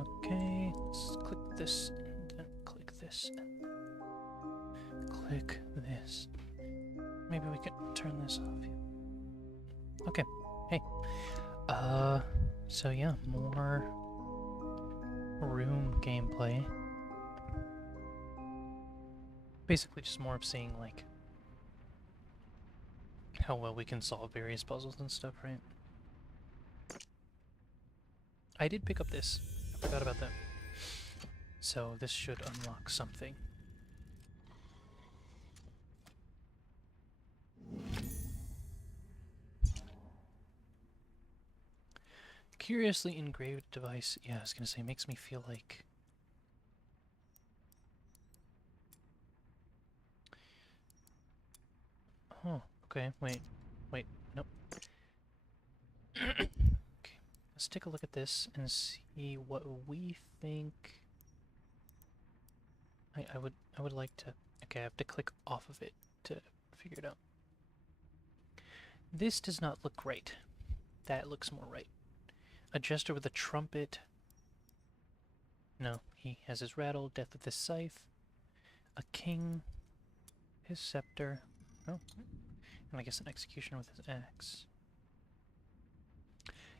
Okay, let's click this, and then click this, and click this. Maybe we can turn this off. Okay, hey. So yeah, more room gameplay. Basically just more of seeing, like, how well we can solve various puzzles and stuff, right? I did pick up this. I forgot about that. So this should unlock something. Curiously engraved device. Yeah, I was gonna say, makes me feel like... Oh, okay, wait, nope. Okay, let's take a look at this and see what we think. I would like to... Okay, I have to click off of it to figure it out. This does not look right. That looks more right. A jester with a trumpet. No, he has his rattle, death with his scythe. A king, his scepter. Oh, and I guess an executioner with his axe.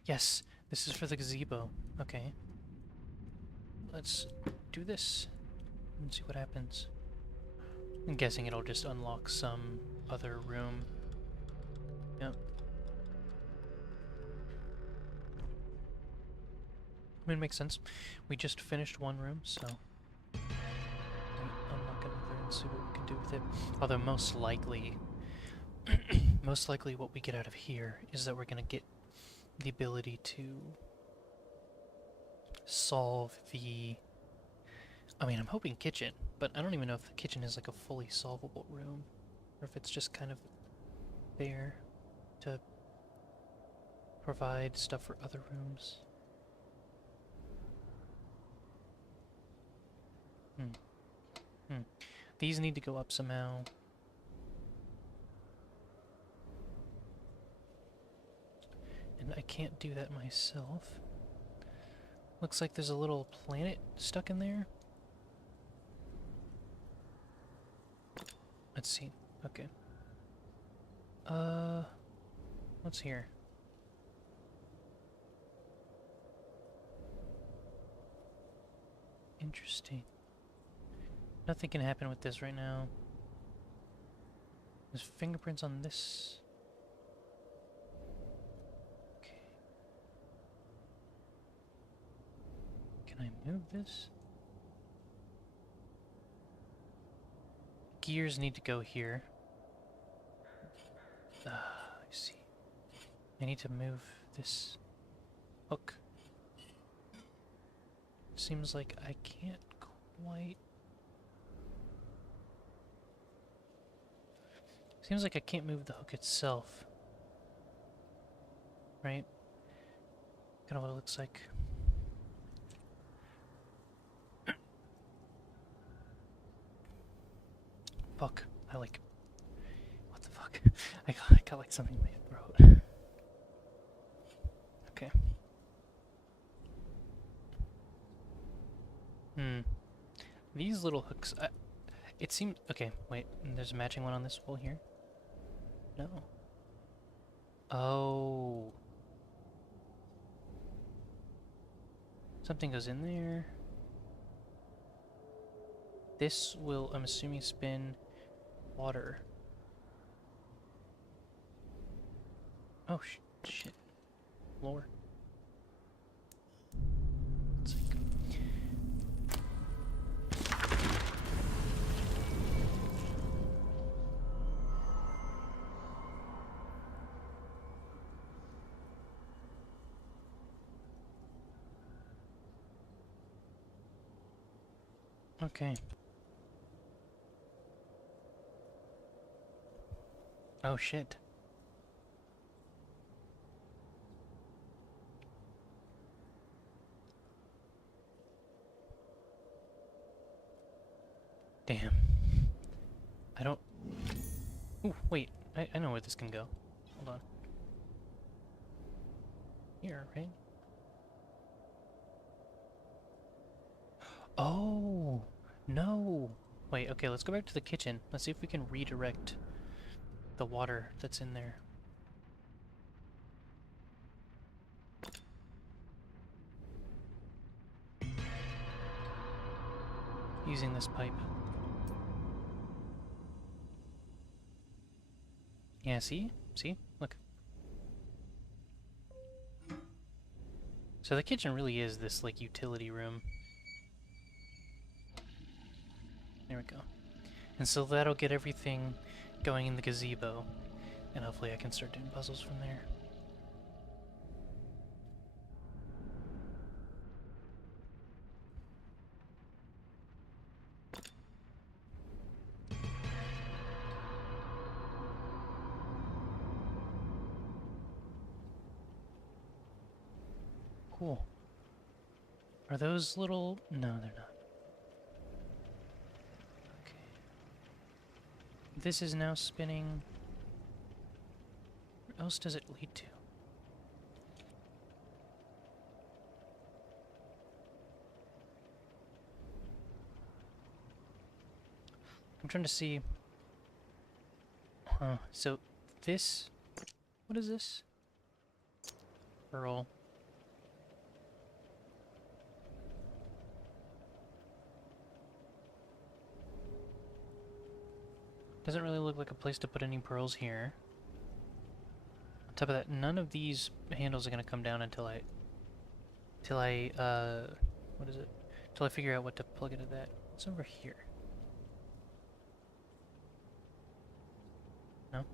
Yes, this is for the gazebo. Okay. Let's do this and see what happens. I'm guessing it'll just unlock some other room. Yep. I mean, it makes sense. We just finished one room, so we unlock another and see what we can do with it. Although most likely, most likely what we get out of here is that we're gonna get the ability to solve the... I mean, I'm hoping kitchen, but I don't even know if the kitchen is like a fully solvable room, or if it's just kind of there to provide stuff for other rooms. These need to go up somehow. And I can't do that myself. Looks like there's a little planet stuck in there. Let's see. Okay. What's here? Interesting. Nothing can happen with this right now. There's fingerprints on this. Okay. Can I move this? Gears need to go here. I see. I need to move this hook. Seems like I can't quite... Seems like I can't move the hook itself. Right? Kind of what it looks like. Fuck. I like... What the fuck? I got like something in my throat. Okay. These little hooks... it seems... Okay, wait. There's a matching one on this wall here? No. Oh. Something goes in there. This will, I'm assuming, spin water. Oh, shit. Lore. It's like... Okay. Oh, shit. Damn. I don't... Ooh, wait. I know where this can go. Hold on. Here, right? Oh, no. Wait, okay, let's go back to the kitchen. Let's see if we can redirect the water that's in there. Using this pipe. Yeah, see? See? Look. So the kitchen really is this, like, utility room. There we go. And so that'll get everything going in the gazebo. And hopefully I can start doing puzzles from there. Cool. Are those little... No, they're not. Okay. This is now spinning. Where else does it lead to? I'm trying to see... Huh. So, this... What is this? Pearl. Doesn't really look like a place to put any pearls here. On top of that, none of these handles are gonna come down until I... what is it? Till I figure out what to plug into that. It's over here. No?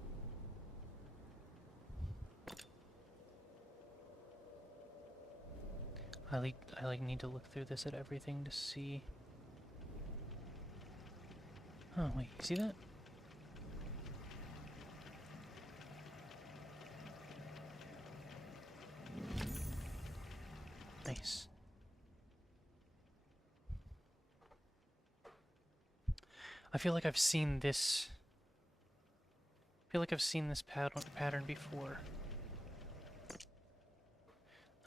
I need to look through this at everything to see... Oh, wait, you see that? Nice. I feel like I've seen this... I feel like I've seen this pattern before.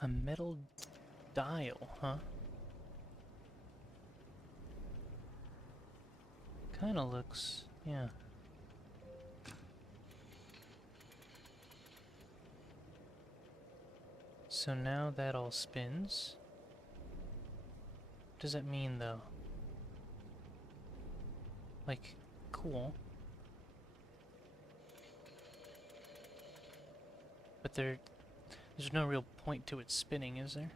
A metal dial, huh? Kinda looks... yeah. So now that all spins. What does that mean, though? Like, cool. But there's no real point to it spinning, is there?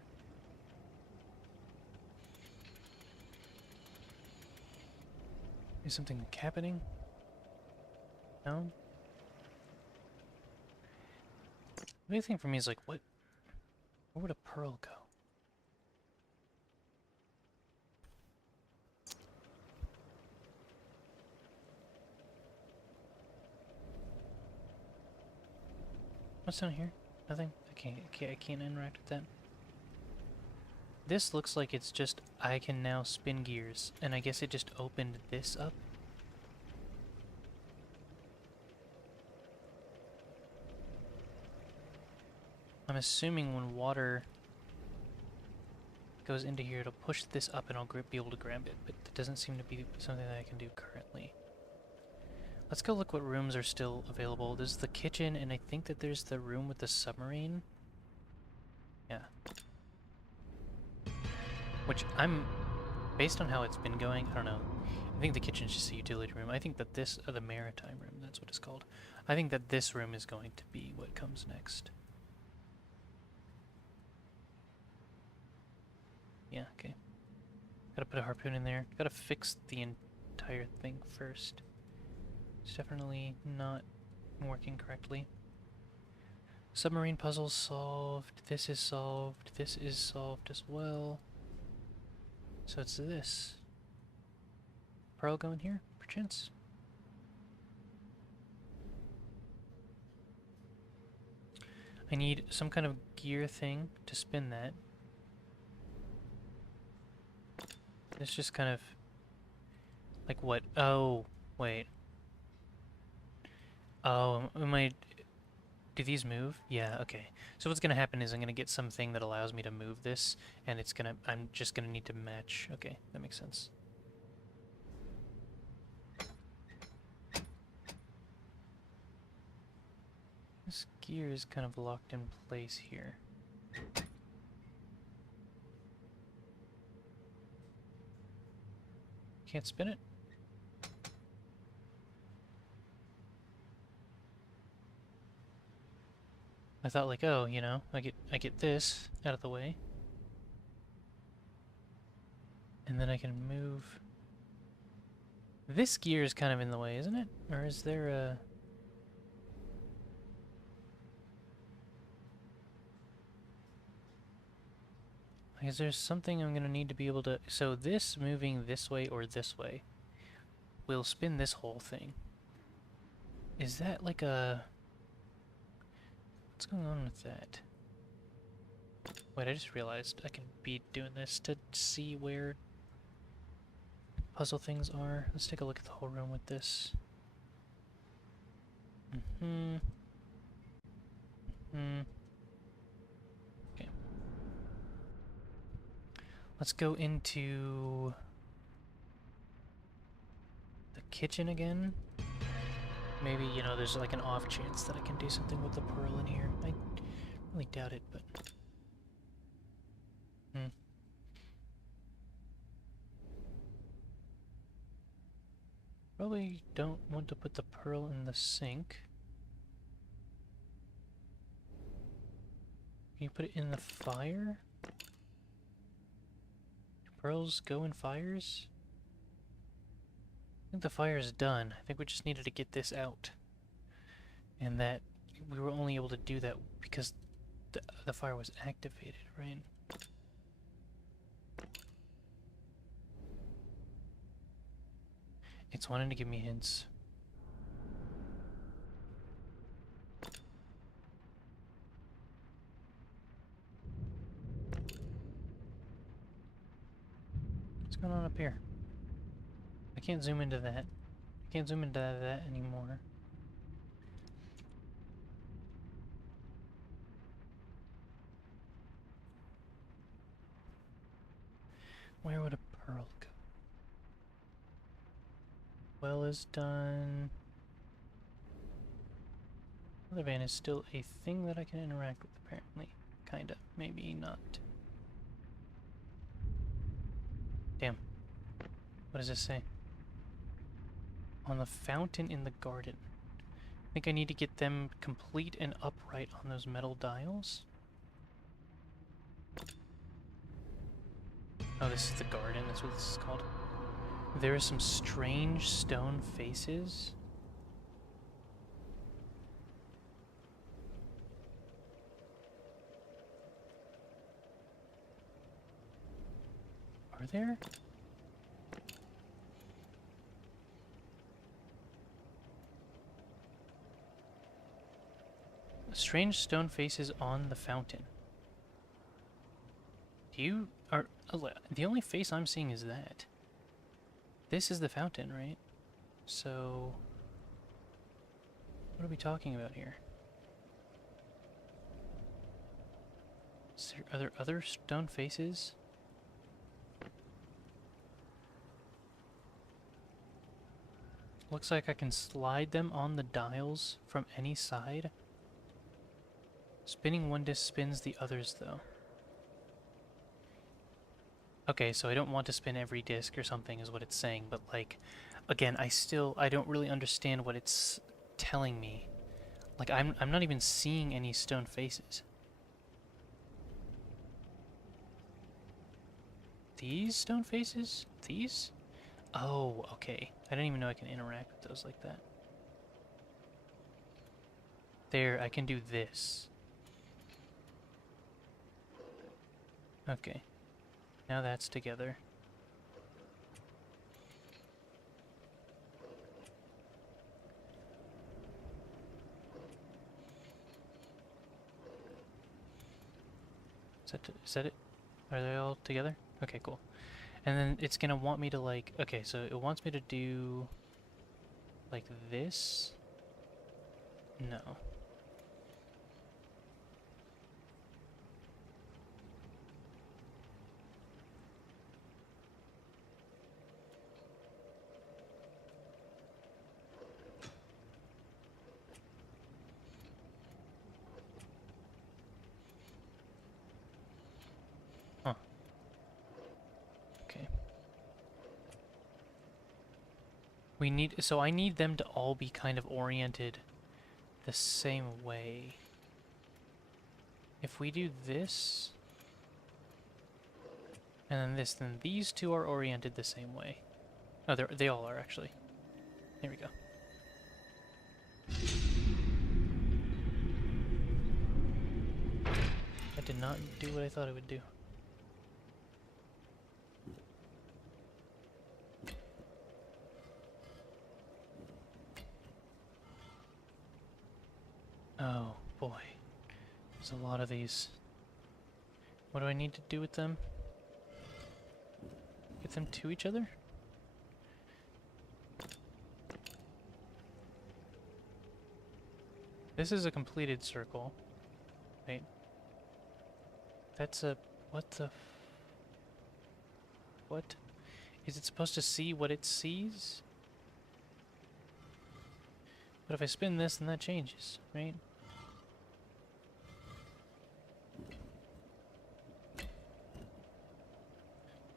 Is something happening? No? The big thing for me is like, where would a pearl go? What's down here? Nothing? I can't interact with that. This looks like it's just, I can now spin gears, and I guess it just opened this up. I'm assuming when water goes into here, it'll push this up and I'll be able to grab it, but that doesn't seem to be something that I can do currently. Let's go look what rooms are still available. There's the kitchen, and I think that there's the room with the submarine. Yeah. Which based on how it's been going, I don't know. I think the kitchen's just a utility room. I think that this, the maritime room, that's what it's called. I think that this room is going to be what comes next. Yeah, okay. Gotta put a harpoon in there. Gotta fix the entire thing first. It's definitely not working correctly. Submarine puzzle solved. This is solved. This is solved as well. So it's this. Pearl going here, perchance? I need some kind of gear thing to spin that. It's just kind of... like what? Oh, wait. Oh, am I... Do these move? Yeah, okay. So what's gonna happen is I'm gonna get something that allows me to move this, and I'm just gonna need to match. Okay, that makes sense. This gear is kind of locked in place here. Can't spin it? I thought like, oh, you know, I get this out of the way. And then I can move. This gear is kind of in the way, isn't it? Or is there a... Is there something I'm gonna need to be able to... So this moving this way or this way will spin this whole thing. Is that like a... What's going on with that? Wait, I just realized I can be doing this to see where puzzle things are. Let's take a look at the whole room with this. Okay. Let's go into the kitchen again. Maybe, you know, there's like an off chance that I can do something with the pearl in here. I really doubt it, but... Probably don't want to put the pearl in the sink. Can you put it in the fire? Do pearls go in fires? I think the fire is done. I think we just needed to get this out. And that we were only able to do that because the fire was activated, right? It's wanting to give me hints. What's going on up here? I can't zoom into that. I can't zoom into that anymore. Where would a pearl go? Well is done. Mother Van is still a thing that I can interact with, apparently. Kinda. Maybe not. Damn. What does this say? On the fountain in the garden. I think I need to get them complete and upright on those metal dials. Oh, this is the garden, that's what this is called. There are some strange stone faces. Are there? Strange stone faces on the fountain. The only face I'm seeing is that. This is the fountain, right? So, what are we talking about here? Are there other stone faces? Looks like I can slide them on the dials from any side. Spinning one disc spins the others, though. Okay, so I don't want to spin every disc or something is what it's saying, but like, again, I don't really understand what it's telling me. Like, I'm not even seeing any stone faces. These stone faces? These? Oh, okay. I didn't even know I can interact with those like that. There, I can do this. Okay. Now that's together. Is that it? Are they all together? Okay, cool. And then it's gonna want me to like... Okay, so it wants me to do... like this? No. So I need them to all be kind of oriented the same way. If we do this, and then this, then these two are oriented the same way. Oh, they all are, actually. There we go. That did not do what I thought it would do. Oh, boy. There's a lot of these. What do I need to do with them? Get them to each other? This is a completed circle. Wait. That's a... what the... what? Is it supposed to see what it sees? But if I spin this, then that changes, right?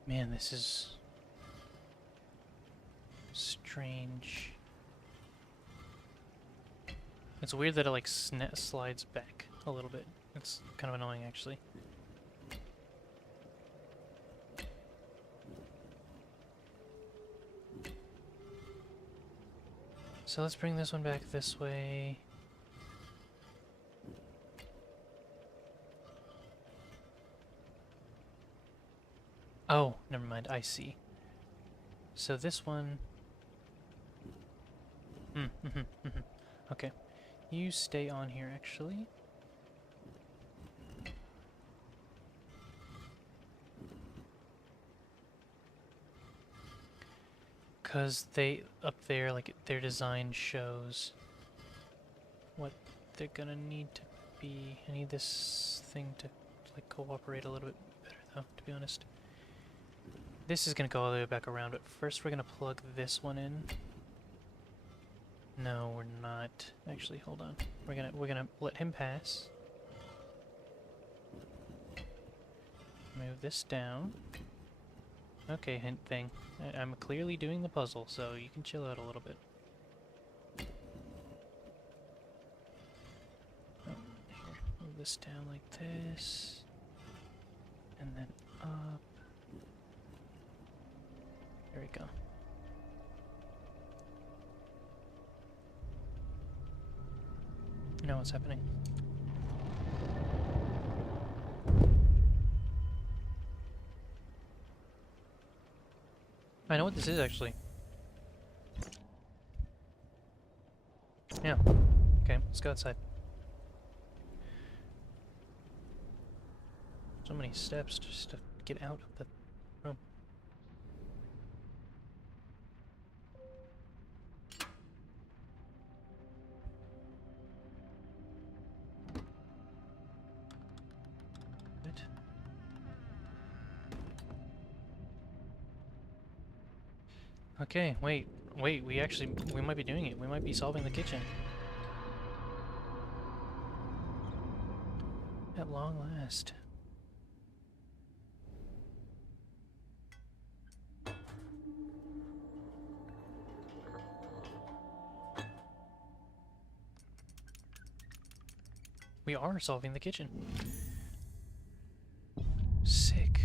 Man, this is... strange. It's weird that it like slides back a little bit. It's kind of annoying, actually. So let's bring this one back this way. Oh, never mind, I see. So this one... okay. You stay on here, actually. Because they, up there, like, their design shows what they're gonna need to be. I need this thing to, like, cooperate a little bit better, though, to be honest. This is gonna go all the way back around, but first we're gonna plug this one in. No, we're not. Actually, hold on. We're gonna let him pass. Move this down. Okay, hint thing. I'm clearly doing the puzzle, so you can chill out a little bit. Oh, here. Move this down like this. And then up. There we go. Now what's happening? I know what this is, actually. Yeah. Okay, let's go outside. So many steps just to get out of the room. What? Okay, wait, we might be doing it. We might be solving the kitchen. At long last. We are solving the kitchen. Sick.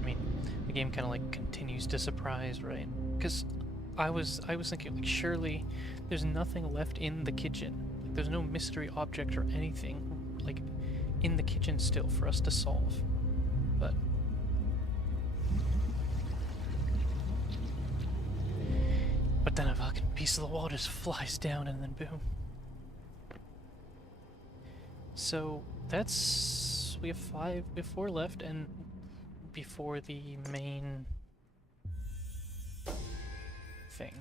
I mean, the game kind of like continues to surprise, right? Because I was thinking, like, surely there's nothing left in the kitchen. Like, there's no mystery object or anything, like, in the kitchen still for us to solve. But then a fucking piece of the wall just flies down and then boom. So that's... we have 4 left, and before the main thing.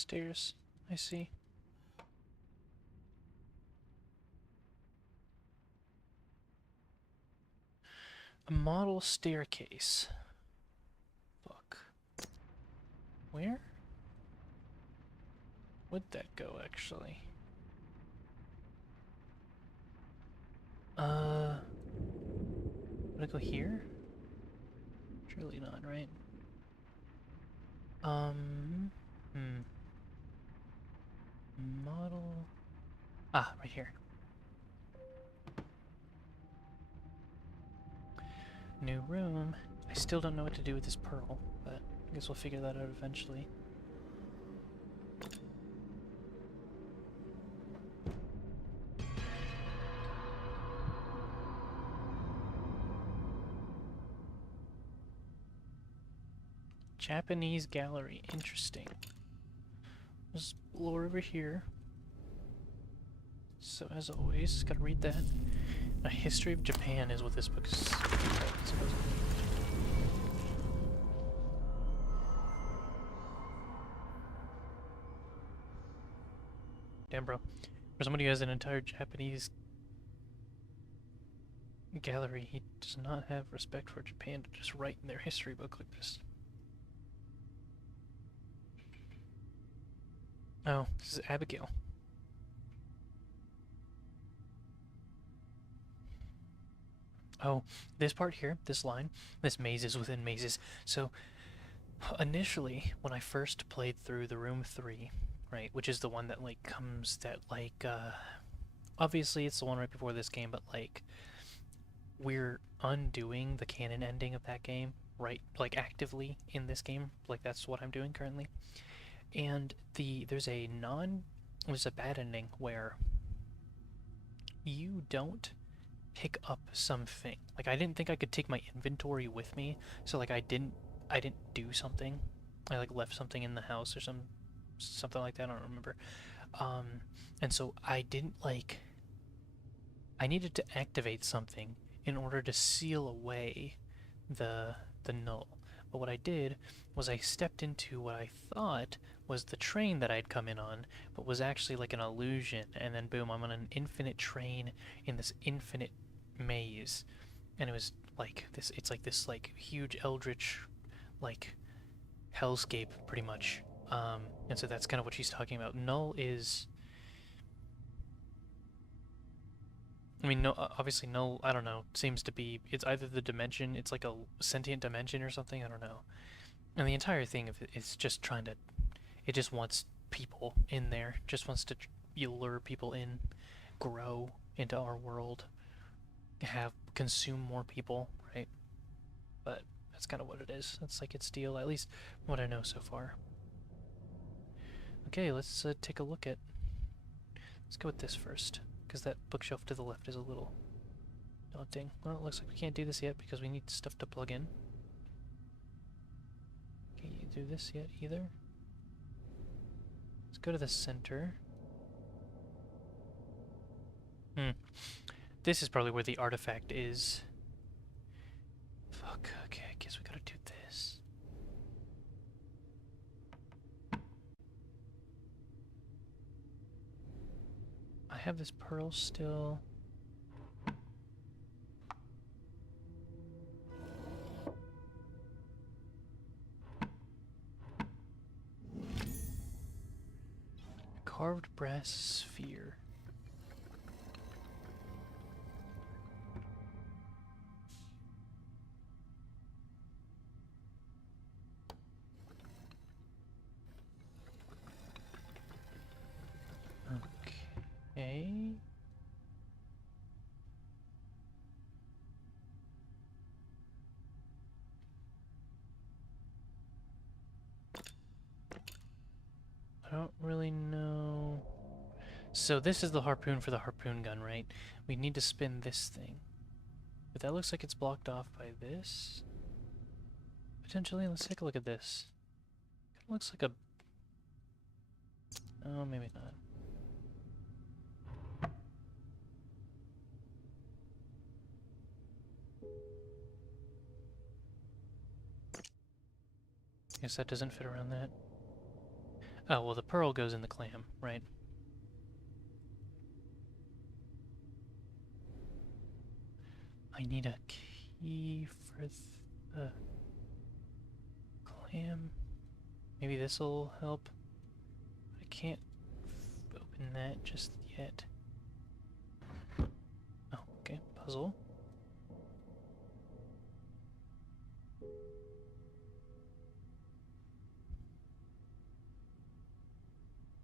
Stairs, I see. A model staircase. Fuck. Where? Would that go, actually? Would it go here? Surely not, right? Model... Ah, right here. New room. I still don't know what to do with this pearl, but I guess we'll figure that out eventually. Japanese gallery. Interesting. There's lore over here. So, as always, gotta read that. A history of Japan is what this book is supposedly. Damn, bro. For somebody who has an entire Japanese gallery, he does not have respect for Japan to just write in their history book like this. Oh, this is Abigail. Oh, this part here, this line, this mazes within mazes. So, initially, when I first played through the Room 3, right, which is the one that, like, comes that, like, obviously it's the one right before this game, but, like, we're undoing the canon ending of that game, right, like, actively in this game. Like, that's what I'm doing currently. And there's a bad ending where you don't pick up something. Like, I didn't think I could take my inventory with me, so like I didn't do something. I like left something in the house or something like that, I don't remember. And so I didn't like I needed to activate something in order to seal away the null. But what I did was I stepped into what I thought was the train that I'd come in on, but was actually like an illusion, and then boom, I'm on an infinite train in this infinite maze. And it was like this, it's like this like huge eldritch like hellscape pretty much. And so that's kind of what she's talking about. Null is, I mean, no, obviously null, I don't know, seems to be, it's either the dimension, it's like a sentient dimension or something, I don't know. And the entire thing of it is just trying to, it just wants people in there, just wants to lure people in, grow into our world, consume more people, right? But that's kind of what it is. That's like its deal, at least what I know so far. Okay, let's take a look at, let's go with this first, because that bookshelf to the left is a little daunting. Well, it looks like we can't do this yet because we need stuff to plug in. Can't you do this yet either? Let's go to the center. This is probably where the artifact is. Fuck, okay, I guess we gotta do this. I have this pearl still. Carved brass sphere. Okay. I don't really know. So this is the harpoon for the harpoon gun, right? We need to spin this thing. But that looks like it's blocked off by this. Potentially, let's take a look at this. Kind of looks like a... Oh, maybe not. Guess that doesn't fit around that. Oh, well, the pearl goes in the clam, right? I need a key for the clam. Maybe this'll help. I can't open that just yet. Oh, okay. Puzzle.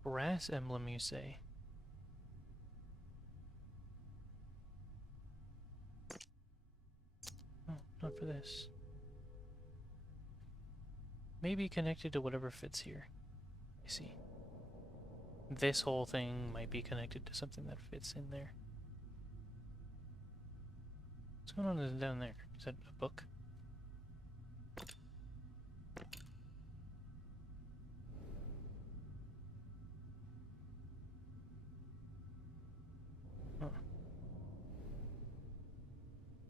Brass emblem, you say? Oh, not for this. Maybe connected to whatever fits here. I see. This whole thing might be connected to something that fits in there. What's going on down there? Is that a book? Oh.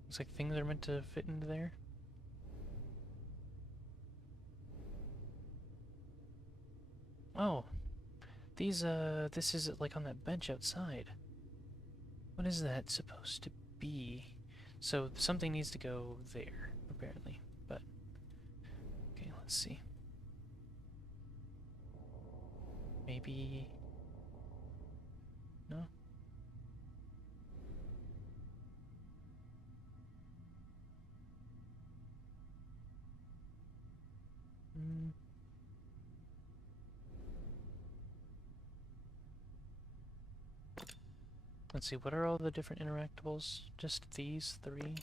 Looks like things are meant to fit into there. Oh. This is like on that bench outside. What is that supposed to be? So something needs to go there, apparently. But, okay, let's see. Maybe... No? Hmm. Let's see, what are all the different interactables? Just these three?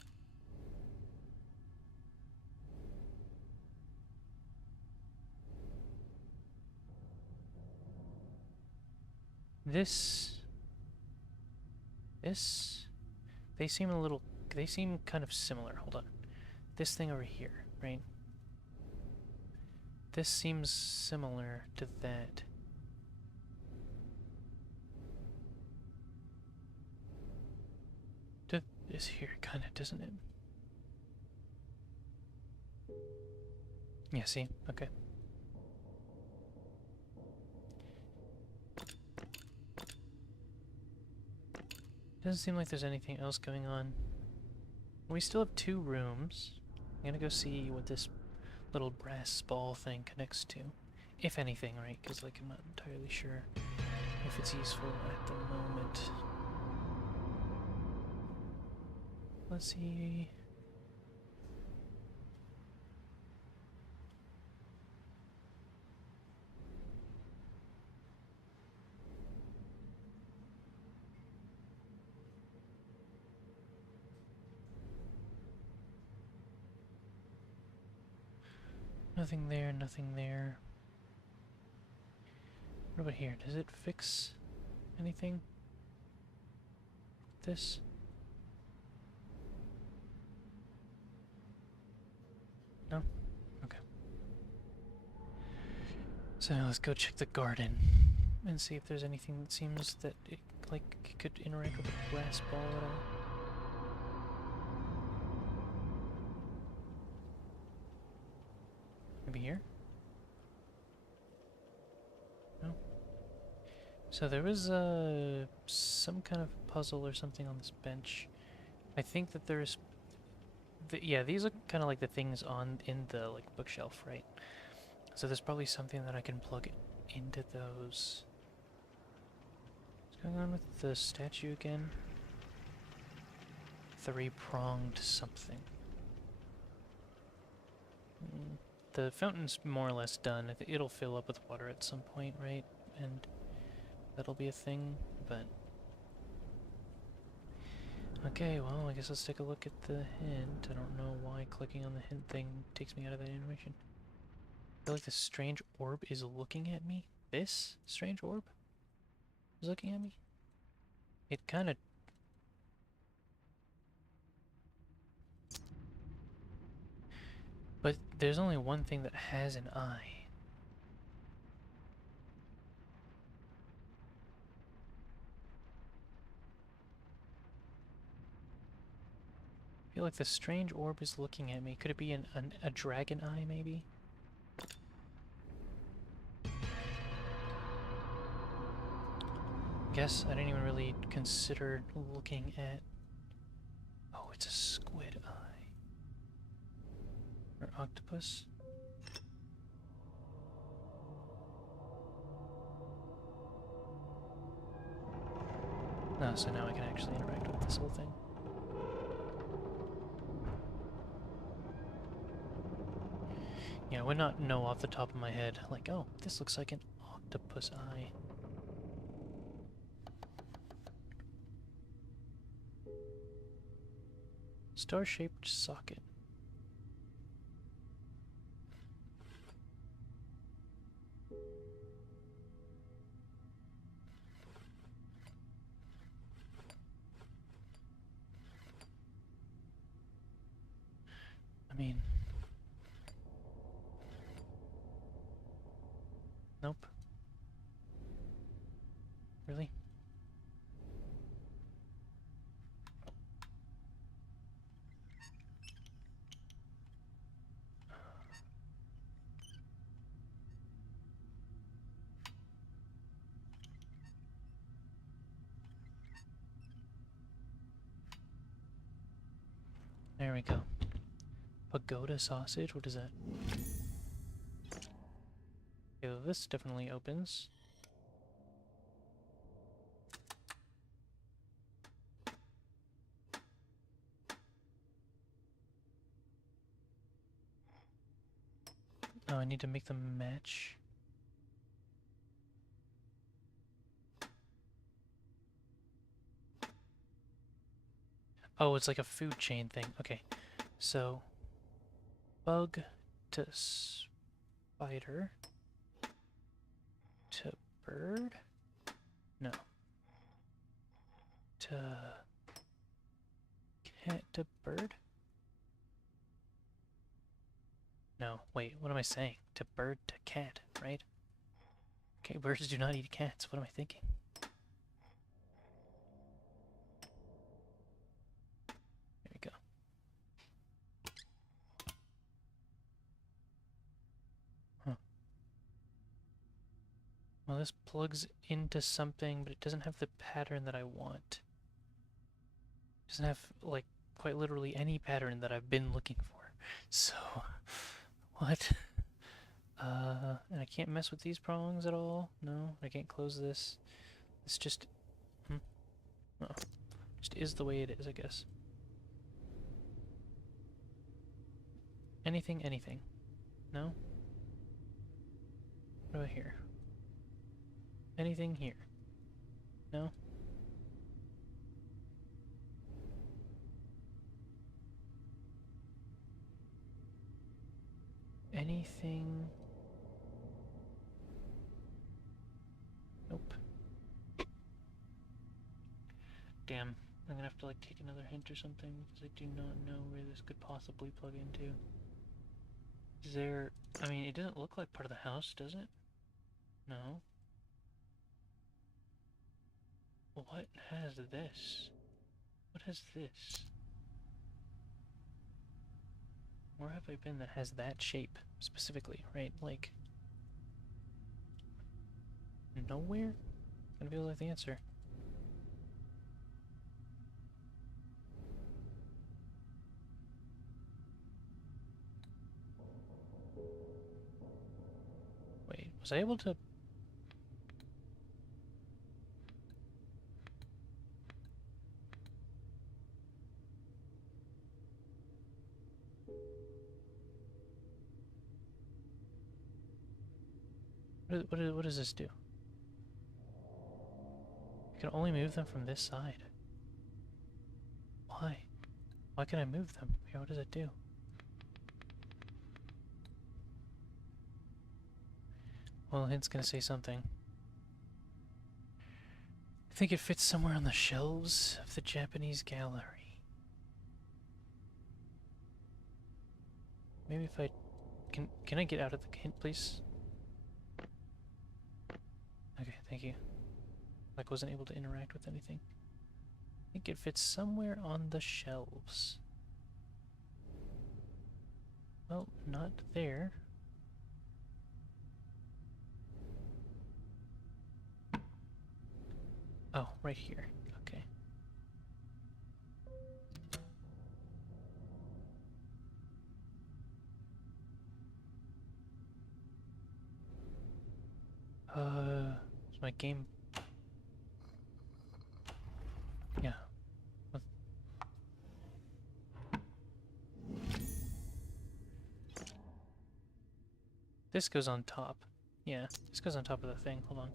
This... They seem a little... They seem kind of similar. Hold on. This thing over here, right? This seems similar to that. This here, kinda, doesn't it? Yeah, see? Okay. Doesn't seem like there's anything else going on. We still have 2 rooms. I'm gonna go see what this little brass ball thing connects to. If anything, right? Because, like, I'm not entirely sure if it's useful at the moment. Let's see... Nothing there, nothing there. What about here? Does it fix anything? This? No? Okay. So now let's go check the garden and see if there's anything that seems that it, like, it could interact with the brass ball at all. Maybe here? No? So there was some kind of puzzle or something on this bench. I think that there's... yeah, these look kind of like the things on in the like bookshelf, right? So there's probably something that I can plug into those. What's going on with the statue again? 3-pronged something. The fountain's more or less done. It'll fill up with water at some point, right? And that'll be a thing, but... Okay, well, I guess let's take a look at the hint. I don't know why clicking on the hint thing takes me out of that animation. I feel like this strange orb is looking at me. This strange orb is looking at me? It kind of... But there's only one thing that has an eye. I feel like the strange orb is looking at me. Could it be a dragon eye, maybe? Guess I didn't even really consider looking at... Oh, it's a squid eye. Or octopus? No, so now I can actually interact with this whole thing. Yeah, I would not know off the top of my head, like, oh, this looks like an octopus eye. Star-shaped socket. I mean... Nope. Really? There we go. Pagoda sausage? What is that? Okay, well, this definitely opens. Oh, I need to make them match. Oh, it's like a food chain thing. Okay, so bug to spider to bird? No. To cat to bird? No, wait, what am I saying? To bird to cat, right? Okay, birds do not eat cats. What am I thinking? There we go. Huh. Well, this plugs into something, but it doesn't have the pattern that I want. It doesn't have, like, quite literally any pattern that I've been looking for. So, what? And I can't mess with these prongs at all? No, I can't close this. It's just, oh, just is the way it is, I guess. Anything, anything. No? What about here? Anything here? No? Anything? Nope. Damn. I'm gonna have to, like, take another hint or something, because I do not know where this could possibly plug into. Is there... I mean, it doesn't look like part of the house, does it? No. What has this? What has this? Where have I been that has that shape, specifically, right? Like... nowhere? That feels like the answer. Wait, was I able to... What does this do? I can only move them from this side. Why? Why can I move them? Yeah, what does it do? Well, hint's gonna say something. I think it fits somewhere on the shelves of the Japanese gallery. Maybe if I... Can I get out of the hint, please? Okay, thank you. Like, wasn't able to interact with anything. I think it fits somewhere on the shelves. Well, not there. Oh, right here. Okay. Is my game... Yeah. What- This goes on top. Yeah, this goes on top of the thing. Hold on.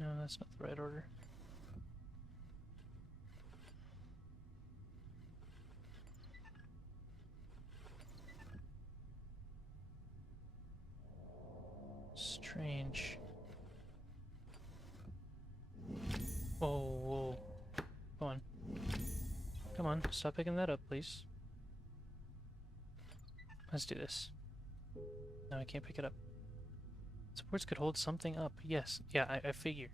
No, that's not the right order. Strange. Whoa, whoa. Come on. Come on, stop picking that up, please. Let's do this. No, I can't pick it up. Supports could hold something up. Yes. Yeah, I figure.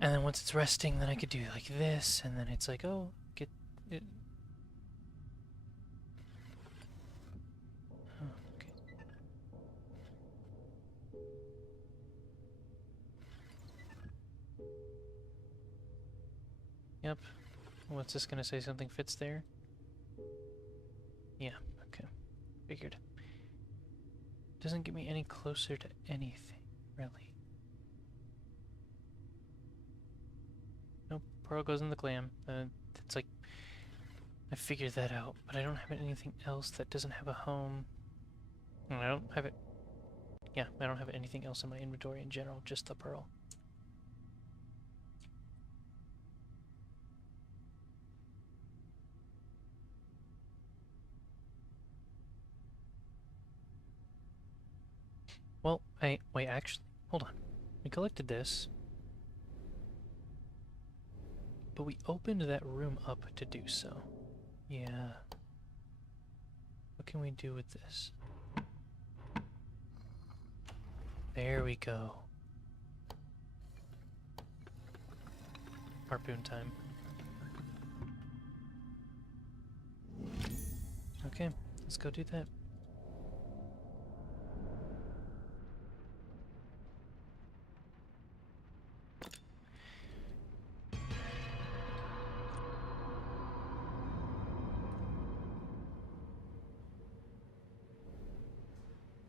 And then once it's resting, then I could do like this, and then it's like, oh, get it. Oh, okay. Yep. What's this gonna say? Something fits there? Yeah, okay. Figured. Doesn't get me any closer to anything, really. Nope, pearl goes in the clam. It's like, I figured that out, but I don't have anything else that doesn't have a home. And I don't have it. Yeah, I don't have anything else in my inventory in general, just the pearl. Well, wait, actually, hold on. We collected this, but we opened that room up to do so. Yeah. What can we do with this? There we go. Harpoon time. Okay, let's go do that.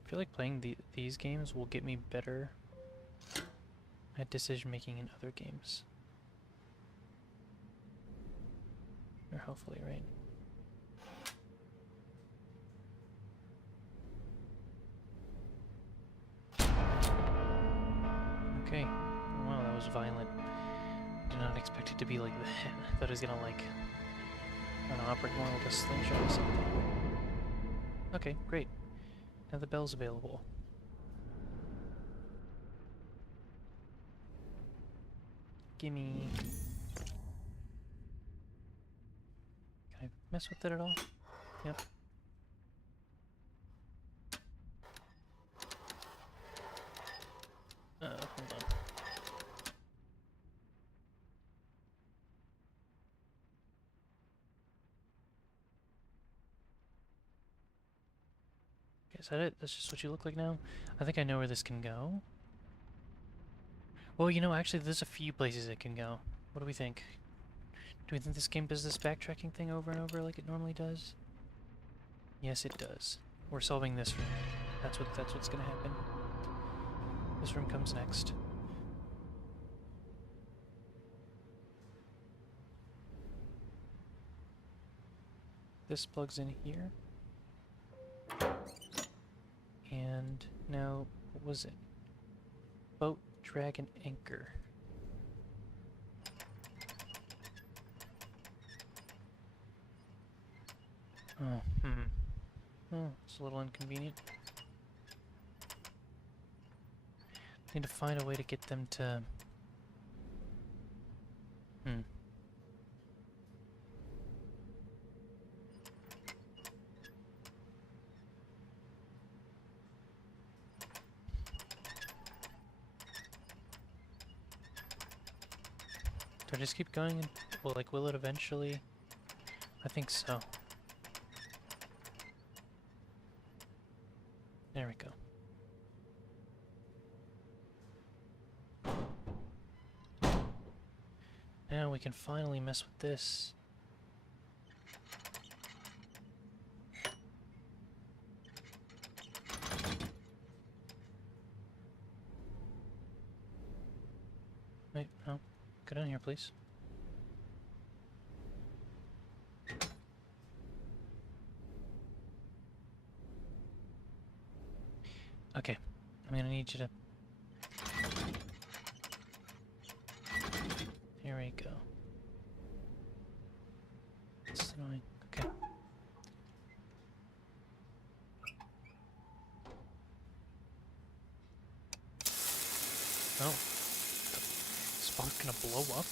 I feel like playing these games will get me better at decision making in other games. Or hopefully, right? Okay. Wow, that was violent. Did not expect it to be like that. I thought it was gonna like, I don't know, operate more like a slingshot or something. Okay, great. Now the bell's available. Gimme. Can I mess with it at all? Yep. Hold on. Okay, is that it? That's just what you look like now? I think I know where this can go. Well, you know, actually, there's a few places it can go. What do we think? Do we think this game does this backtracking thing over and over like it normally does? Yes, it does. We're solving this room. That's what's gonna happen. This room comes next. This plugs in here. And now, what was it? Boat, drag, and anchor. Oh, oh, it's a little inconvenient. Need to find a way to get them to... Do I just keep going? Well, like, will it eventually? I think so. There we go. Now we can finally mess with this. Wait, no. Go down here, please. Okay. I'm gonna need you to... Here we go. It's annoying. Okay. Oh. The spot gonna blow up?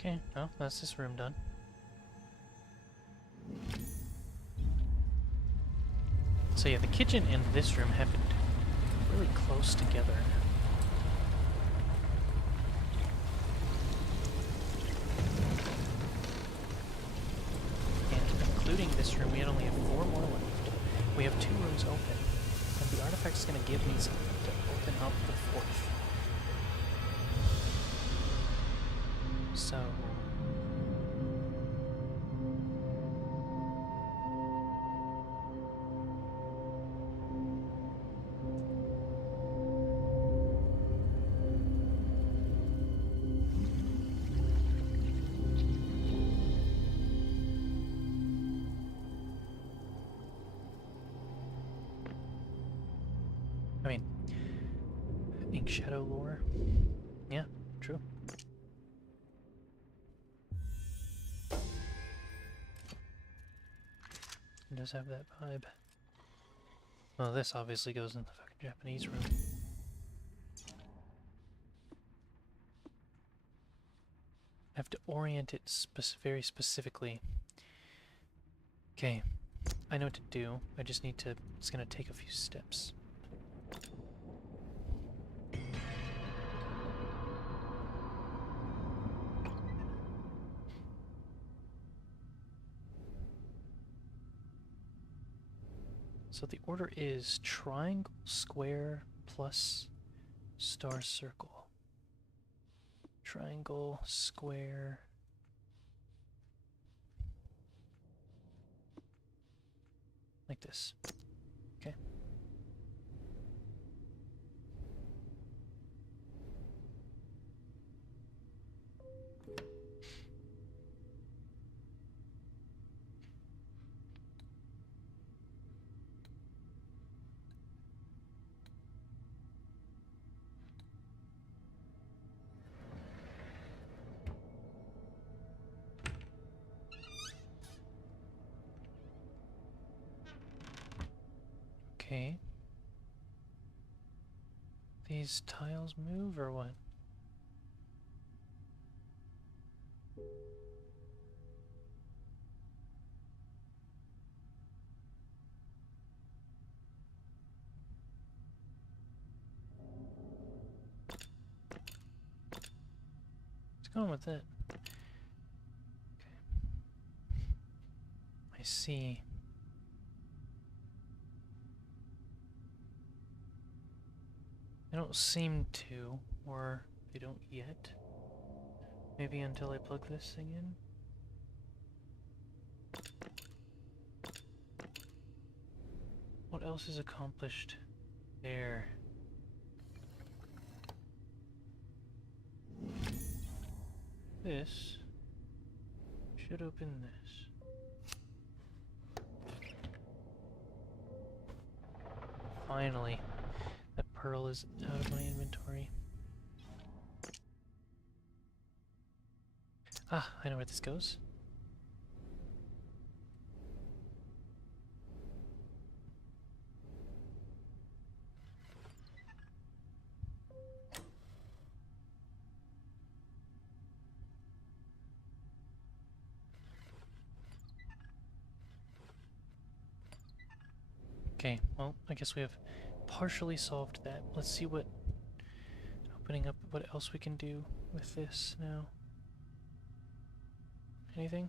Okay, well, that's this room done. So yeah, the kitchen and this room happened really close together. And including this room, we only have 4 more left. We have 2 rooms open, and the artifact's gonna give me something to open up the 4th. So... I mean, Ink Shadow lore. Yeah, true. It does have that vibe. Well, this obviously goes in the fucking Japanese room. I have to orient it very specifically. Okay, I know what to do. I just need to... It's gonna take a few steps. So the order is triangle, square, plus star, circle. Triangle, square... Like this. Okay. Okay. These tiles move or what? What's going with it? Okay. I see. They don't seem to, or they don't yet. Maybe until I plug this thing in? What else is accomplished there? This should open this. finally. That pearl is out of my inventory. Ah, I know where this goes. Okay, well, I guess we have partially solved that. Let's see what opening up what else we can do with this now. Anything?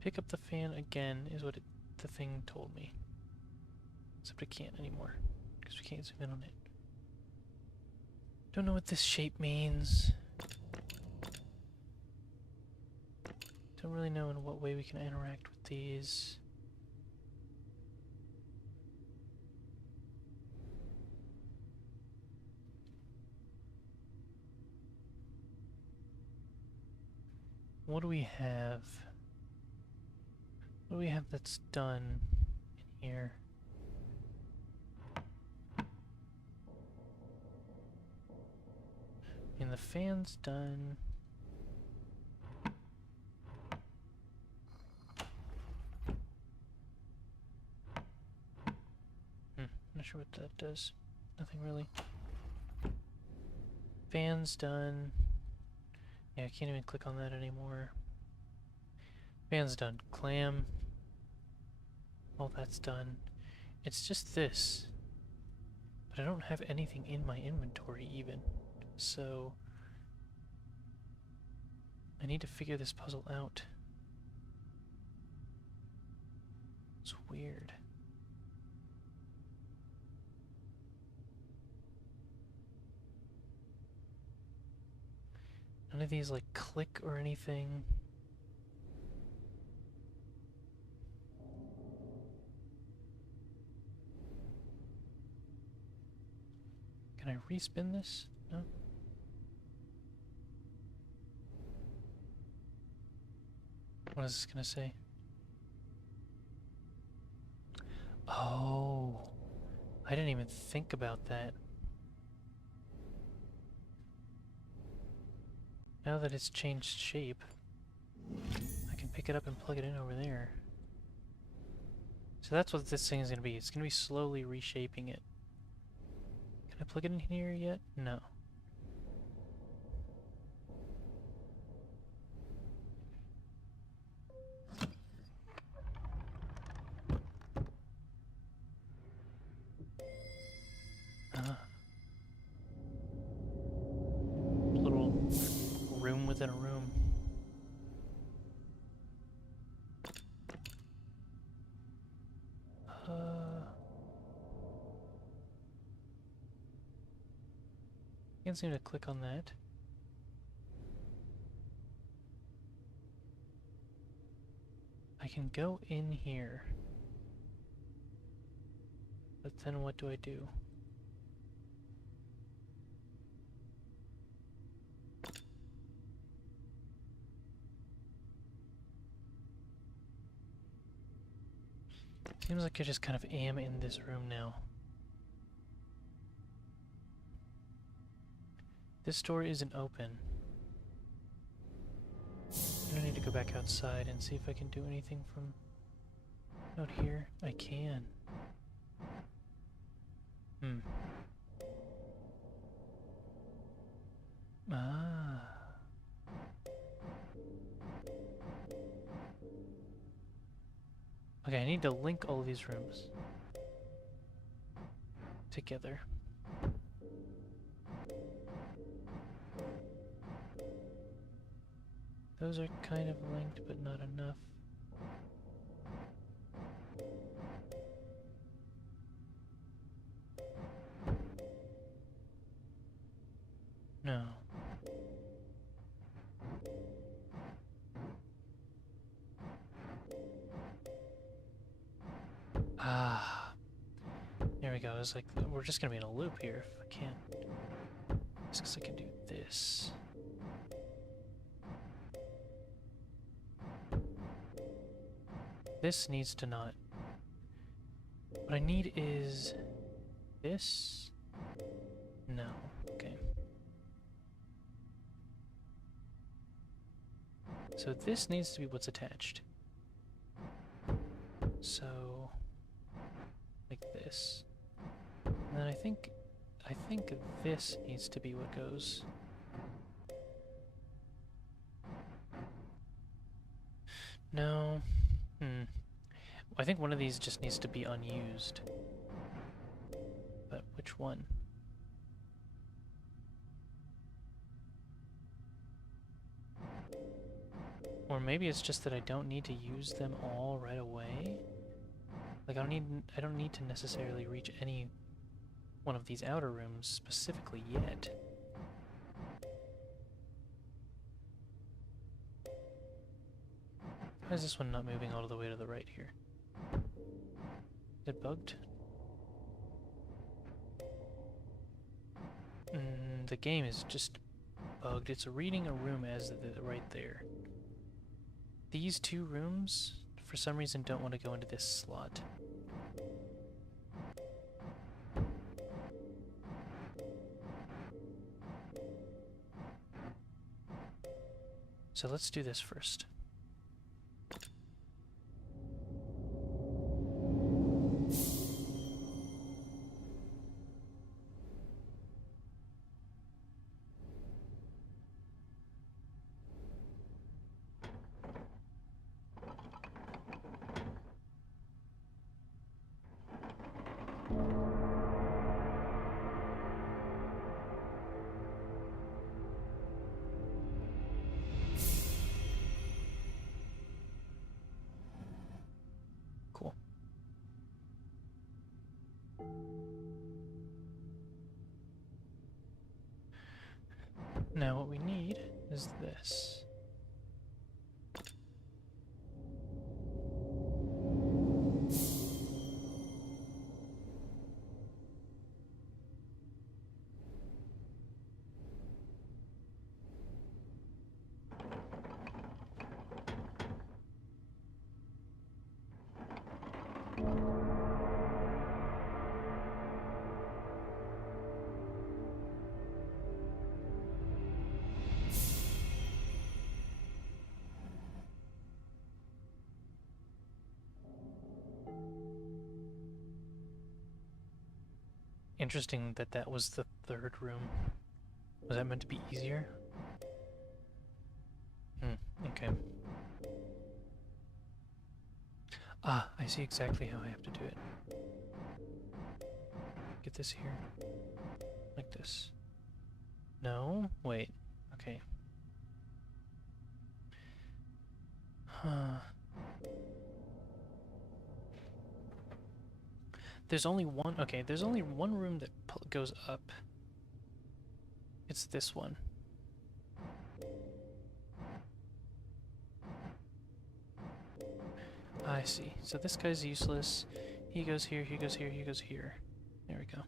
Pick up the fan again is what the thing told me. Except I can't anymore, because we can't zoom in on it. Don't know what this shape means. Don't really know in what way we can interact with these. What do we have? What do we have that's done in here? I mean, the fan's done. Not sure what that does. Nothing really. Fan's done. Yeah, I can't even click on that anymore. Fan's done. Clam. All that's done. It's just this. But I don't have anything in my inventory even. So I need to figure this puzzle out. It's weird. None of these like click or anything. Can I respin this? No? What is this gonna say? Oh, I didn't even think about that. Now that it's changed shape, I can pick it up and plug it in over there. So that's what this thing is going to be. It's going to be slowly reshaping it. Can I plug it in here yet? No. Little room within a room. Can't seem to click on that. I can go in here. But then what do I do? Seems like I just kind of am in this room now. This door isn't open. I need to go back outside and see if I can do anything from out here. I can. Ah. Okay, I need to link all these rooms together. Those are kind of linked, but not enough. No. Ah. There we go. It's like, we're just gonna be in a loop here if I can't. Just because I can do this. This needs to not What I need is this. No. Okay. So this needs to be what's attached. So like this. And then I think this needs to be what goes. No. I think one of these just needs to be unused. But which one? Or maybe it's just that I don't need to use them all right away. Like I don't need to necessarily reach any one of these outer rooms specifically yet. Why is this one not moving all the way to the right here? Is it bugged? The game is just bugged. It's reading a room as right there. These two rooms, for some reason, don't want to go into this slot. So let's do this first. Cool. Now what we need is this. Interesting that that was the third room. Was that meant to be easier? Okay. Ah, I see exactly how I have to do it. Get this here. Like this. No? Wait. Okay. Huh. There's only one... Okay, there's only one room that goes up. It's this one. I see. So this guy's useless. He goes here, he goes here, he goes here. There we go.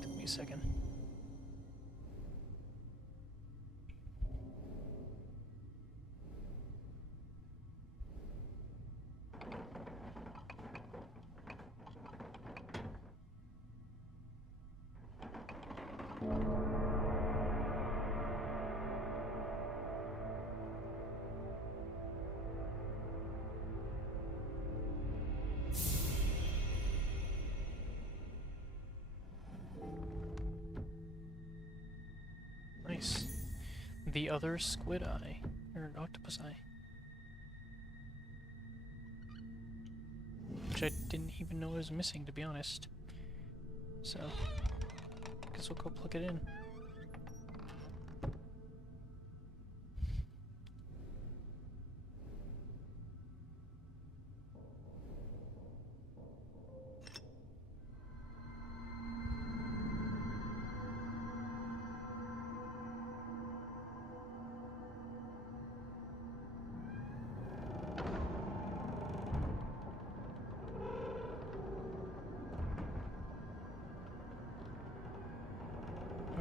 Give me a second. Nice. The other squid eye. Or octopus eye. Which I didn't even know was missing, to be honest. So, guess we'll go plug it in.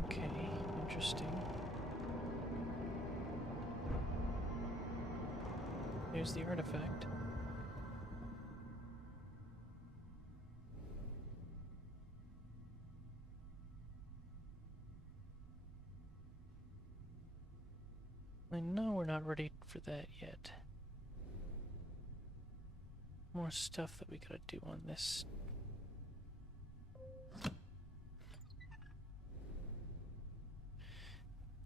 Okay, interesting. there's the artifact. I know we're not ready for that yet. More stuff that we gotta do on this.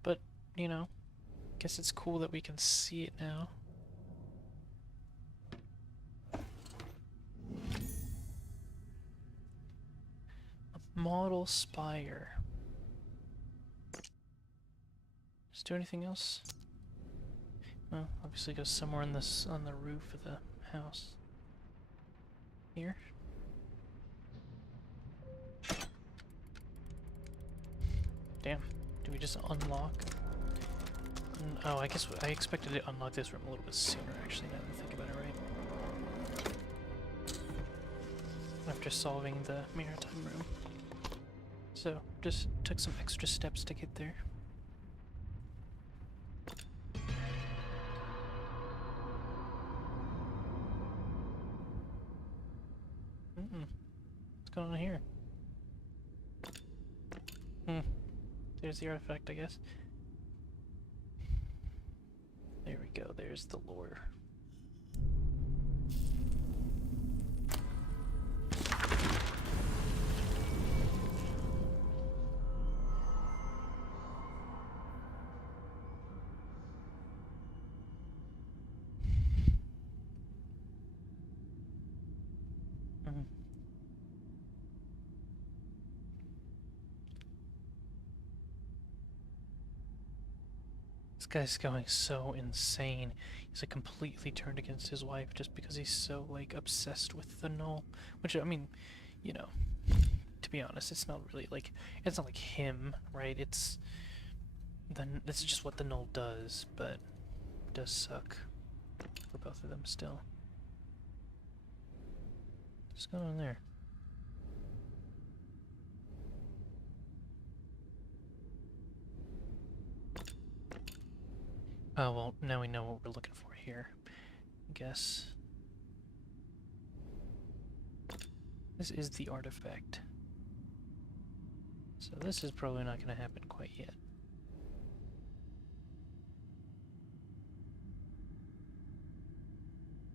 But, you know, guess it's cool that we can see it now. A model spire. Does it do anything else? Well, obviously goes somewhere on this on the roof of the house. Here. Damn. Do we just unlock? Oh, I guess I expected to unlock this room a little bit sooner, actually, now that I think about it, right? After solving the maritime room. So, just took some extra steps to get there. What's going on here? There's the artifact, I guess. There we go, there's the lore. This guy's going so insane. He's like completely turned against his wife just because he's so like obsessed with the Null. Which, I mean, you know, to be honest, it's not really like, it's not like him, right? It's just what the Null does, but it does suck for both of them still. What's going on there? Oh, well, now we know what we're looking for here, I guess. This is the artifact. So this is probably not going to happen quite yet.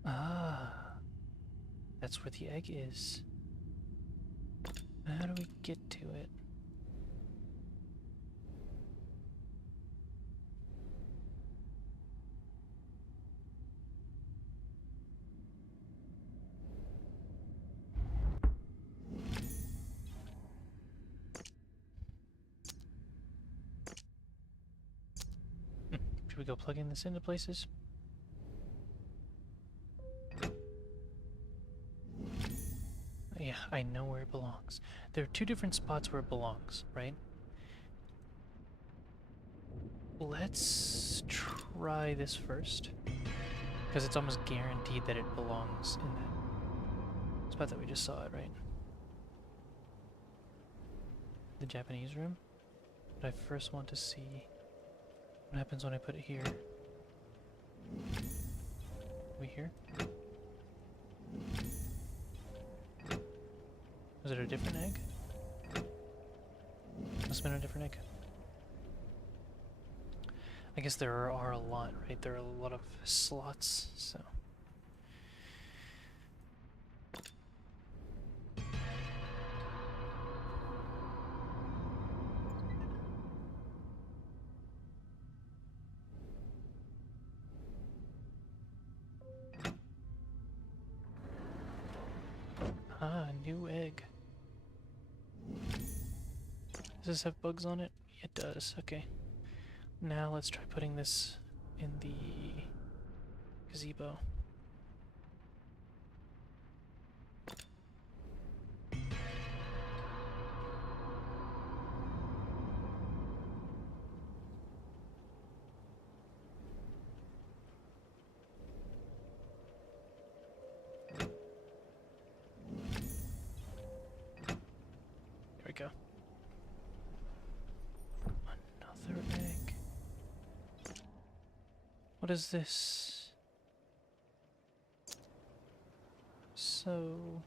Ah, that's where the egg is. How do we get to it? Should we go plugging this into places? Yeah, I know where it belongs. There are two different spots where it belongs, right? Let's try this first. Because it's almost guaranteed that it belongs in that spot that we just saw it, right? The Japanese room? But I first want to see what happens when I put it here. We here? Was it a different egg? Must have been a different egg. I guess there are a lot, right? There are a lot of slots, so... Ah, new egg. Does this have bugs on it? It does, okay. Now let's try putting this in the gazebo. There we go. Another egg. What is this? So...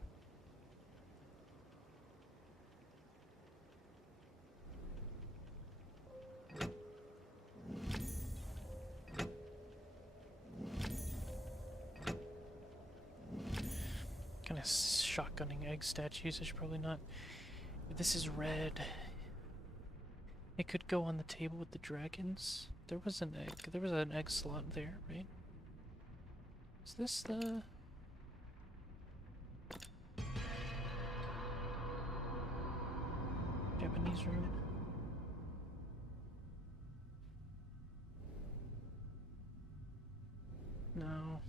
kind of shotgunning egg statues, I should probably not. If this is red, it could go on the table with the dragons. There was an egg slot there, right? Is this the... Japanese room? No.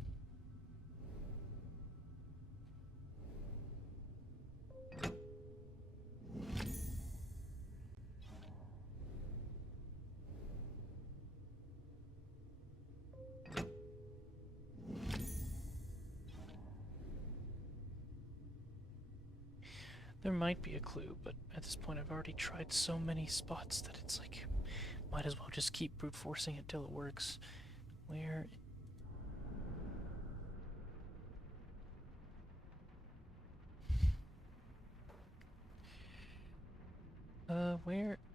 There might be a clue, but at this point I've already tried so many spots that it's like, might as well just keep brute forcing it till it works. Where...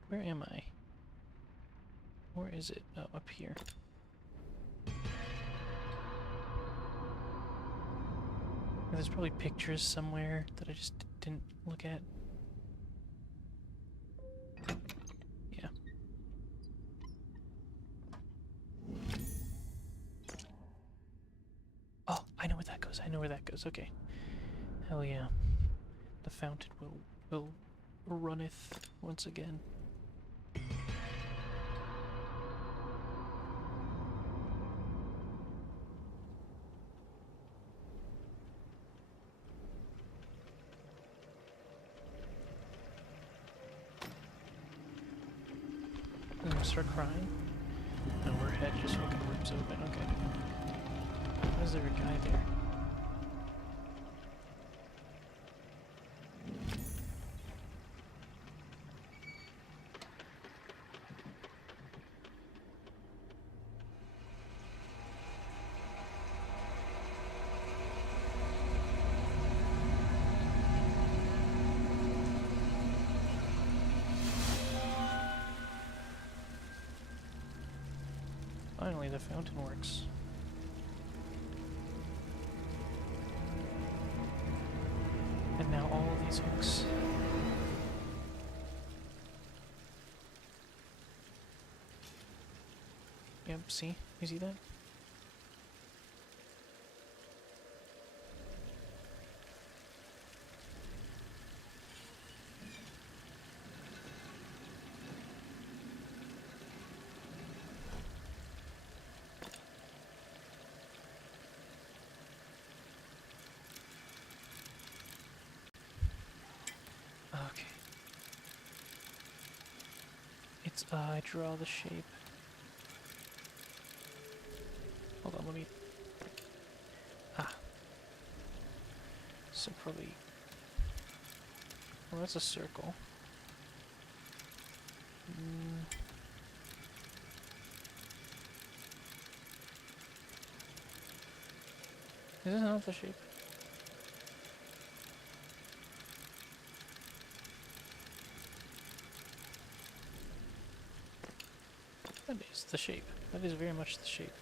where am I? Where is it? Oh, up here. There's probably pictures somewhere that I just didn't look at. Yeah. Oh, I know where that goes. I know where that goes. Okay. Hell yeah. The fountain will runneth once again. I'm gonna start crying. No, her head just fucking rips open. Okay. Why is there a guy there? Finally, the fountain works. And now all of these hooks. Yep, see? You see that? Okay. It's I draw the shape. Hold on, let me... Ah. So probably... Well, that's a circle. Is this not the shape? That is the shape. That is very much the shape.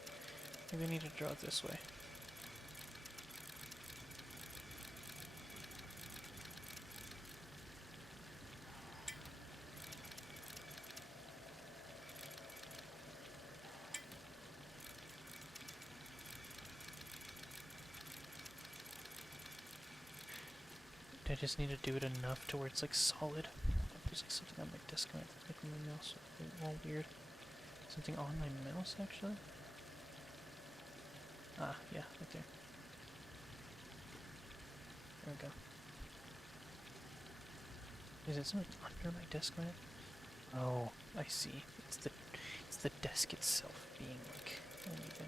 Maybe I need to draw it this way. I just need to do it enough to where it's like solid. There's like something on my desk and I think my mouse is all weird. Something on my mouse actually? Ah, yeah, right there. There we go. Is it something under my desk lamp? Oh, I see. It's the desk itself being like uneven.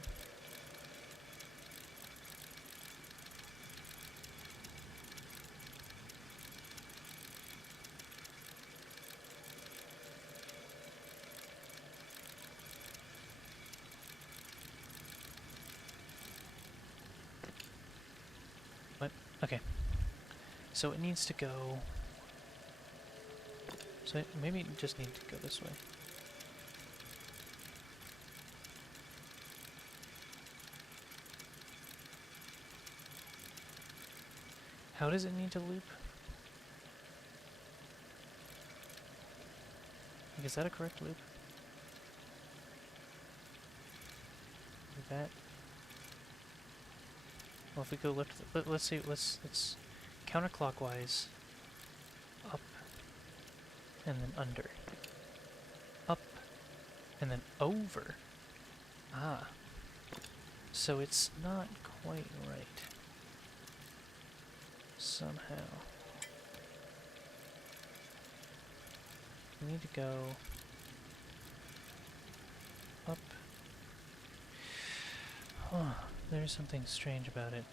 What? Okay. So it needs to go... So maybe it just needs to go this way. How does it need to loop? Like, is that a correct loop? Like that? Well, if we go left, let's see, let's counterclockwise, up, and then under, up, and then over. Ah, so it's not quite right. Somehow. We need to go up. Huh, there's something strange about it.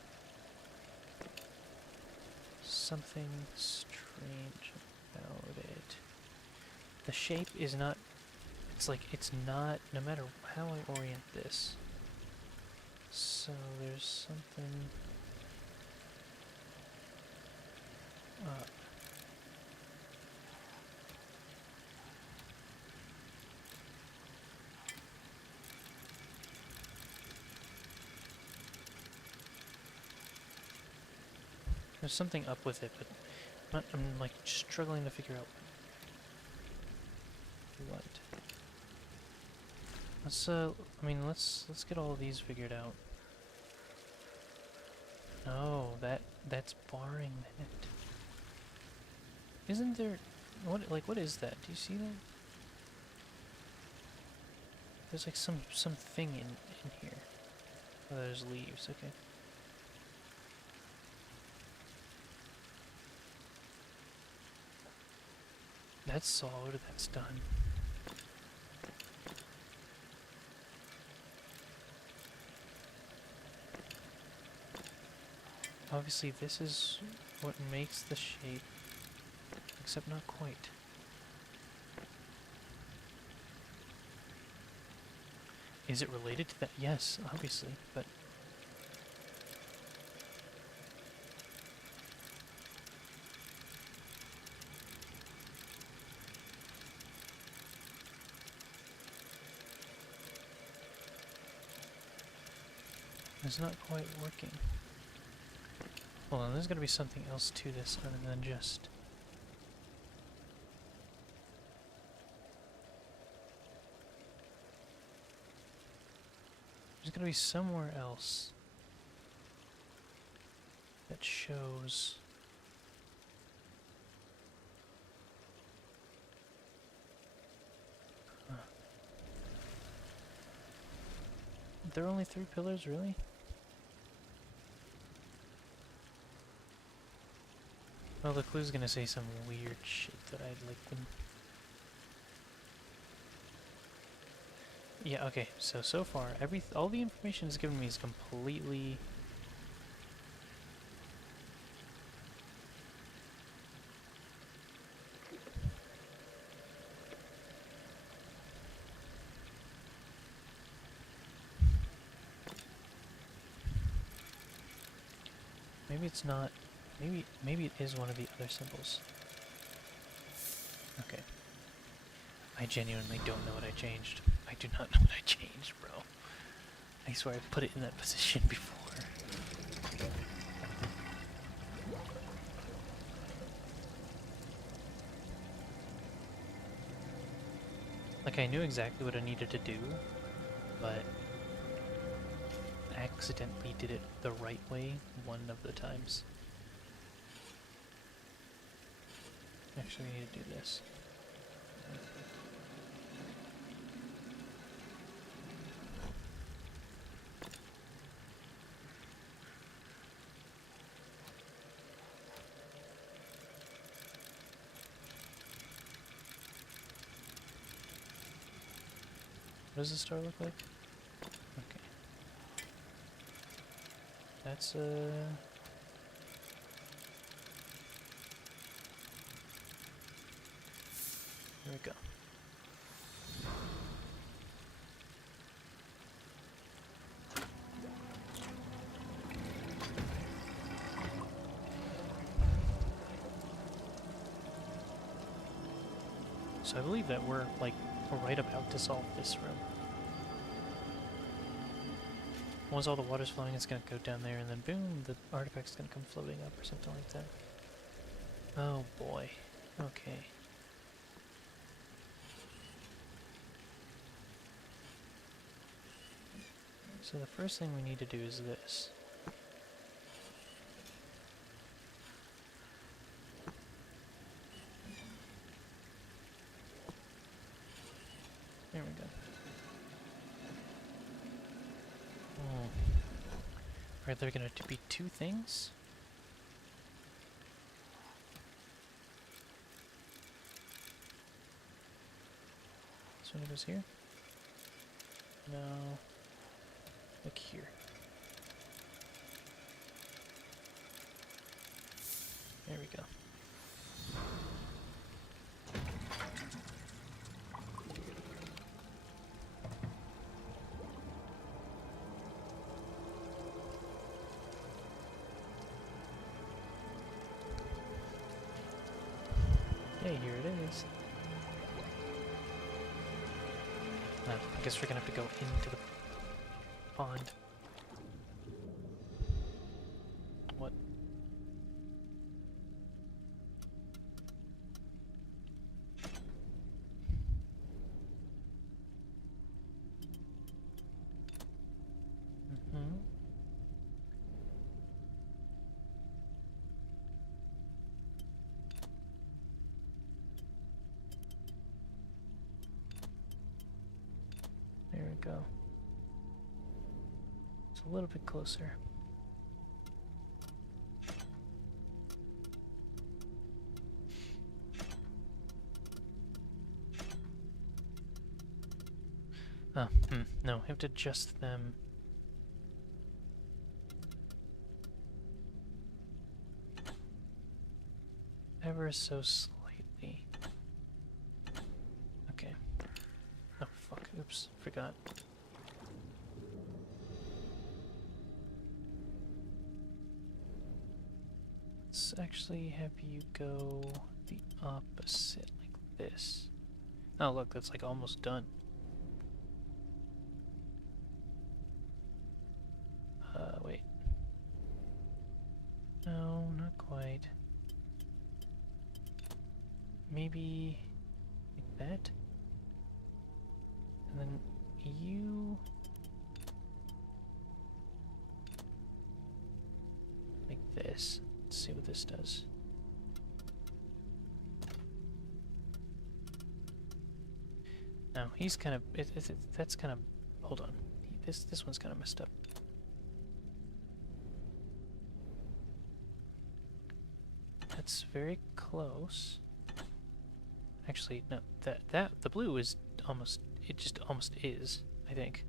Something strange about it. The shape is not... It's like, it's not... No matter how I orient this. So there's something... up. There's something up with it, but I'm like struggling to figure out what. Let's I mean let's get all of these figured out. No, that's barring that. Isn't there what is that? Do you see that? There's like some thing in here. Oh, there's leaves, okay. That's solid, that's done. Obviously this is what makes the shape, except not quite. Is it related to that? Yes, obviously, but... It's not quite working. Hold on, there's gotta be something else to this other than just... There's gotta be somewhere else that shows... Huh. There are only 3 pillars, really? Well, the clue's gonna say some weird shit that I'd like them. Yeah, okay, so far, all the information it's given me is completely... Maybe it's not... Maybe it is one of the other symbols. Okay. I genuinely don't know what I changed. I do not know what I changed, bro. I swear I put it in that position before. Like, I knew exactly what I needed to do, but accidentally did it the right way one of the times. Actually, I need to do this. What does the star look like? Okay. That's Here we go. So I believe that we're, like, right about to solve this room. Once all the water's flowing, it's gonna go down there, and then boom, the artifact's gonna come floating up or something like that. Oh boy. Okay. So the first thing we need to do is this. There we go. Are there going to be two things? This one goes here? No. Look here. There we go. Hey, here it is. I guess we're gonna have to go into the pond. What? Mm-hmm. There we go. It's a little bit closer. No, I have to adjust them. Ever so slightly. Okay. Oh, fuck. Oops. Forgot. Let's actually have you go the opposite, like this. Oh, look, that's like almost done. Wait. No, not quite. Maybe like that? And then you... like this. Let's see what this does. No, he's kind of... that's kind of... hold on. This one's kind of messed up. That's very close. Actually, no, the blue is almost, it just almost is, I think.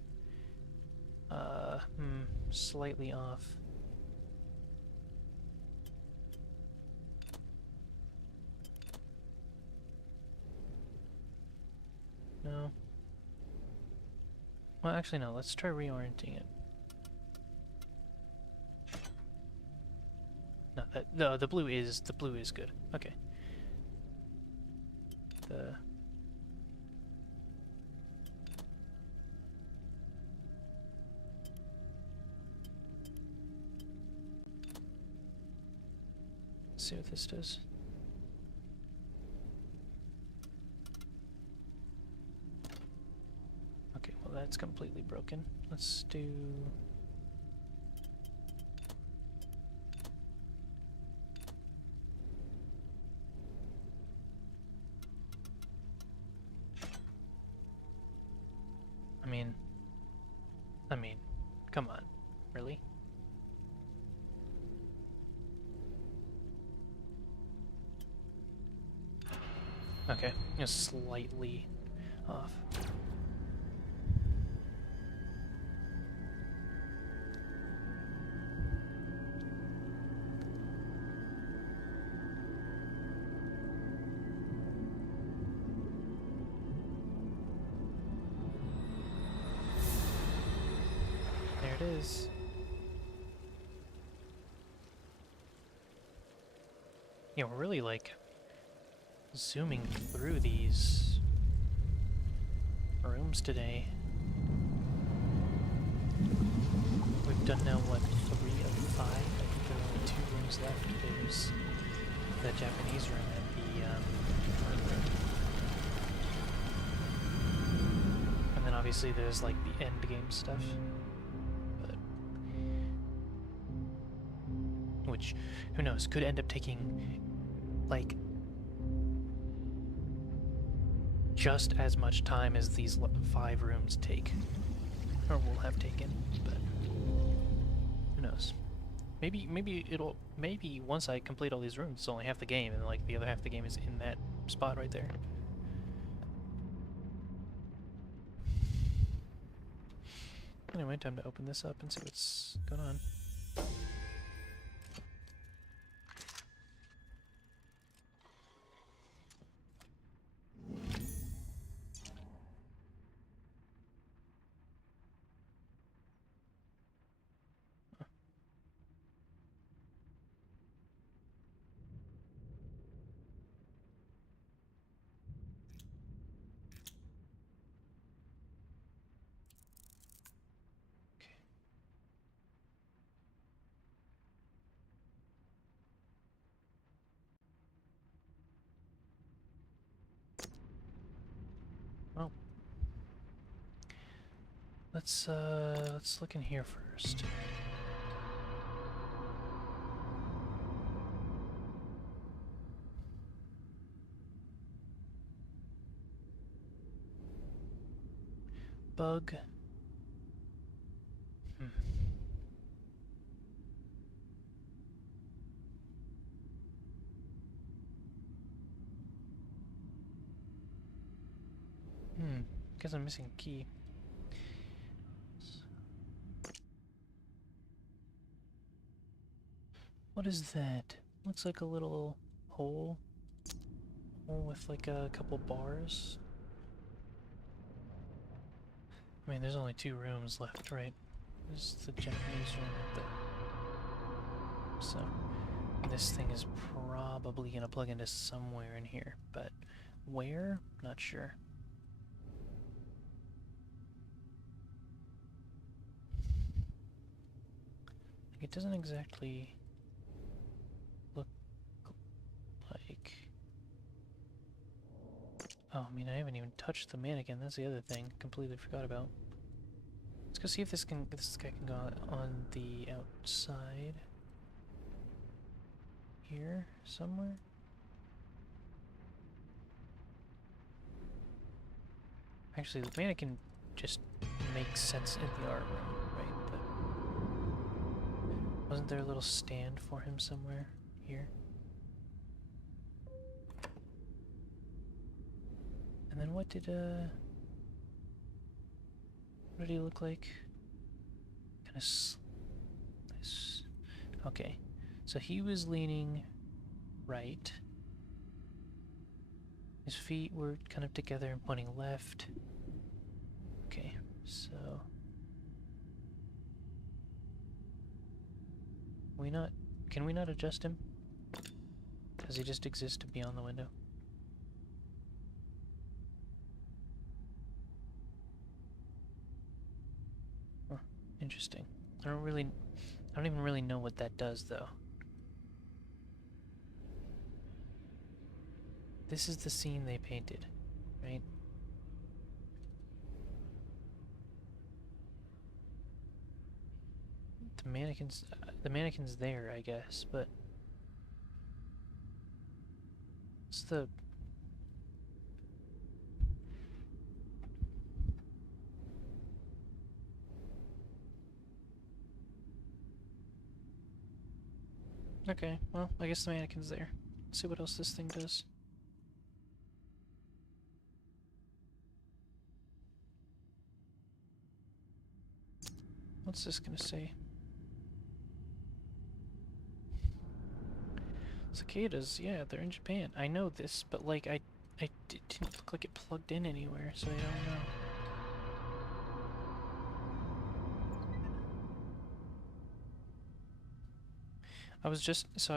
Slightly off. No. Well, actually, no, let's try reorienting it. No, the blue is good. Okay. Let's see what this does. Okay, well that's completely broken. Let's do... I mean, come on, really? Okay, just slightly off. There it is. Yeah, we're really like zooming through these rooms today. We've done now, what, 3 of 5? I think there are only 2 rooms left. There's the Japanese room and the art room. And then obviously there's like the end game stuff. But which, who knows, could end up taking like just as much time as these 5 rooms take. Or will have taken, but who knows. Maybe once I complete all these rooms, it's only half the game, and like the other half of the game is in that spot right there. Anyway, time to open this up and see what's going on. Well, let's look in here first. Bug. Guess I'm missing a key. What is that? Looks like a little hole. Hole with like a couple bars. I mean, there's only 2 rooms left, right? There's the Japanese room at the... So, this thing is probably gonna plug into somewhere in here, but where? Not sure. It doesn't exactly look like... Oh, I mean, I haven't even touched the mannequin. That's the other thing. Completely forgot about. Let's go see if this guy can go on the outside. Here, somewhere? Actually, the mannequin just makes sense in the art room, right? But wasn't there a little stand for him somewhere here? And then what did he look like? Kind of okay. So he was leaning right. His feet were kind of together and pointing left. Okay, so can we not adjust him? Does he just exist beyond the window? Huh, interesting. I don't even really know what that does though. This is the scene they painted, right? The mannequin's there, I guess, but what's the... Okay, well, I guess the mannequin's there. Let's see what else this thing does. What's this gonna say? Cicadas, yeah, they're in Japan. I know this, but like, it didn't look like it plugged in anywhere, so I don't know. I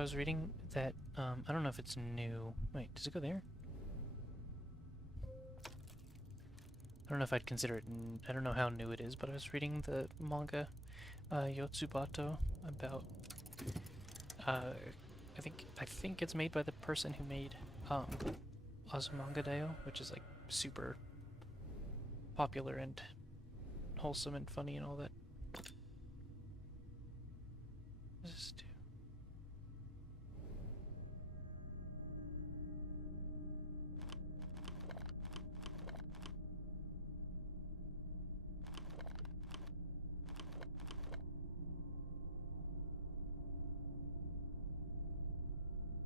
was reading that, I don't know if it's new. Wait, does it go there? I don't know if I'd consider it, I don't know how new it is, but I was reading the manga Yotsubato about, I think it's made by the person who made Azumanga which is like super popular and wholesome and funny and all that. What does this do?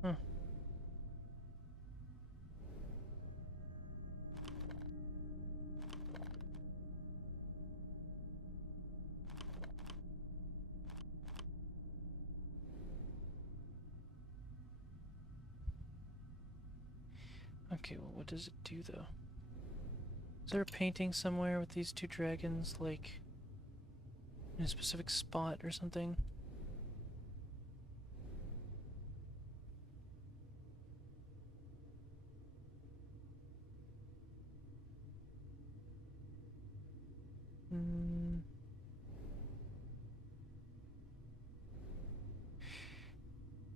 Huh. Okay, well, what does it do, though? Is there a painting somewhere with these two dragons, like, in a specific spot or something? Hmm.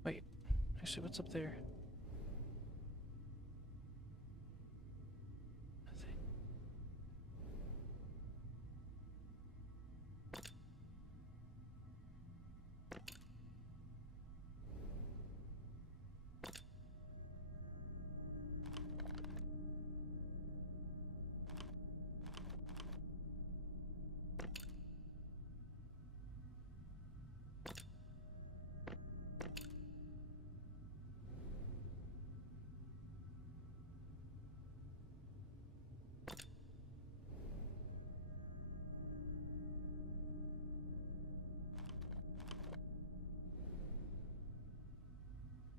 Wait, actually, what's up there? Nothing.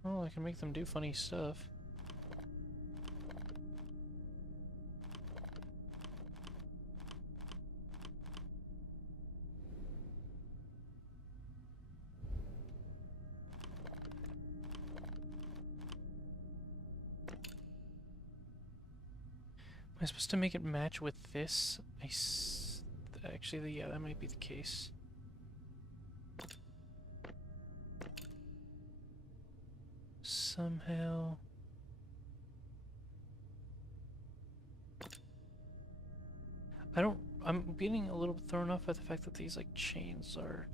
Oh, I can make them do funny stuff. Am I supposed to make it match with this? Actually, yeah, that might be the case. Somehow... I'm getting a little bit thrown off by the fact that these, like, chains are...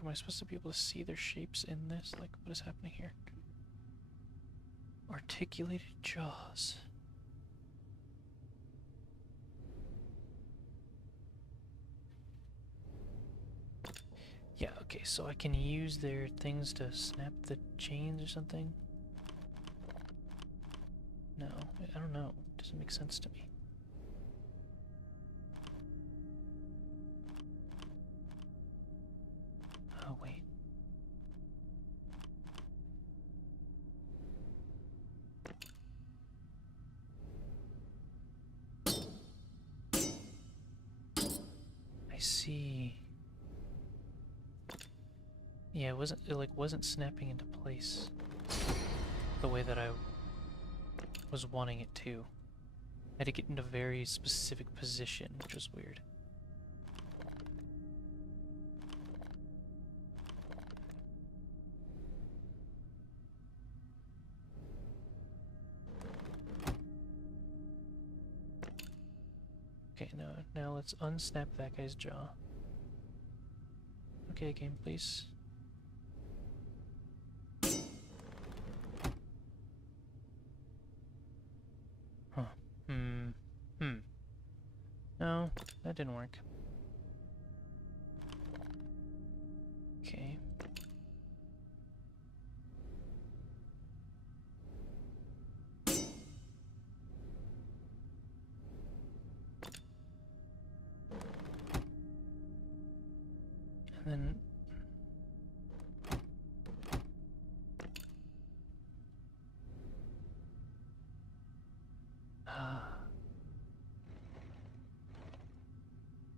Am I supposed to be able to see their shapes in this? Like, what is happening here? Articulated jaws. Yeah, okay, so I can use their things to snap the chains or something? No, I don't know. It doesn't make sense to me. Oh, wait. I see. Yeah, it wasn't snapping into place the way that I was wanting it to. I had to get into a very specific position, which was weird. Okay, now let's unsnap that guy's jaw. Okay, game, please. Huh. No, that didn't work. Okay. And then...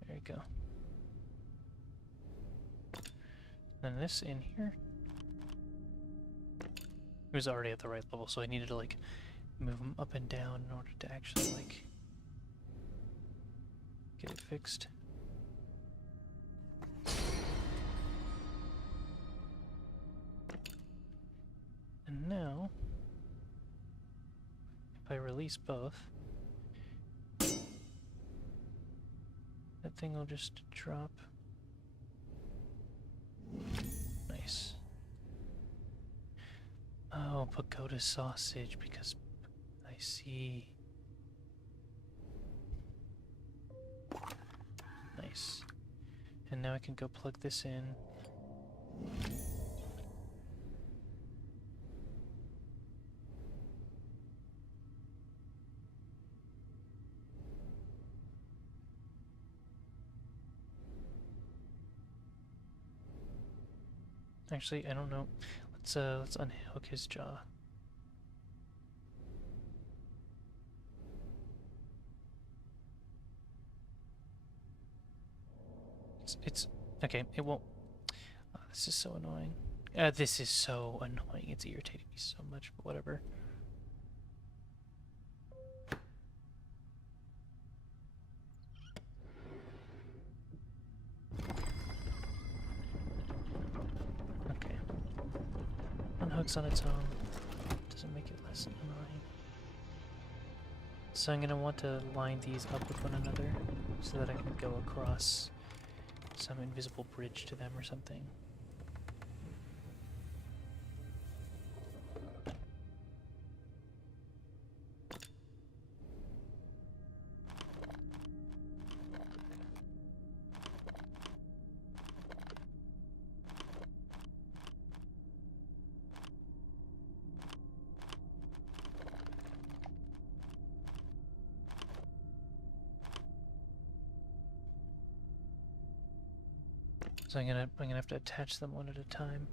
there you go. Then this in here. He was already at the right level, so I needed to, like, move him up and down in order to actually, like, get it fixed. And now, if I release both, that thing will just drop. Nice. Oh, pagoda sausage, because I see. Nice. And now I can go plug this in. Actually, I don't know. Let's unhook his jaw. It's okay. It won't. Oh, this is so annoying. This is so annoying. It's irritating me so much. But whatever. Okay. Unhooks on its own. Doesn't make it less annoying. So I'm gonna want to line these up with one another so that I can go across some invisible bridge to them or something. So I'm gonna have to attach them one at a time.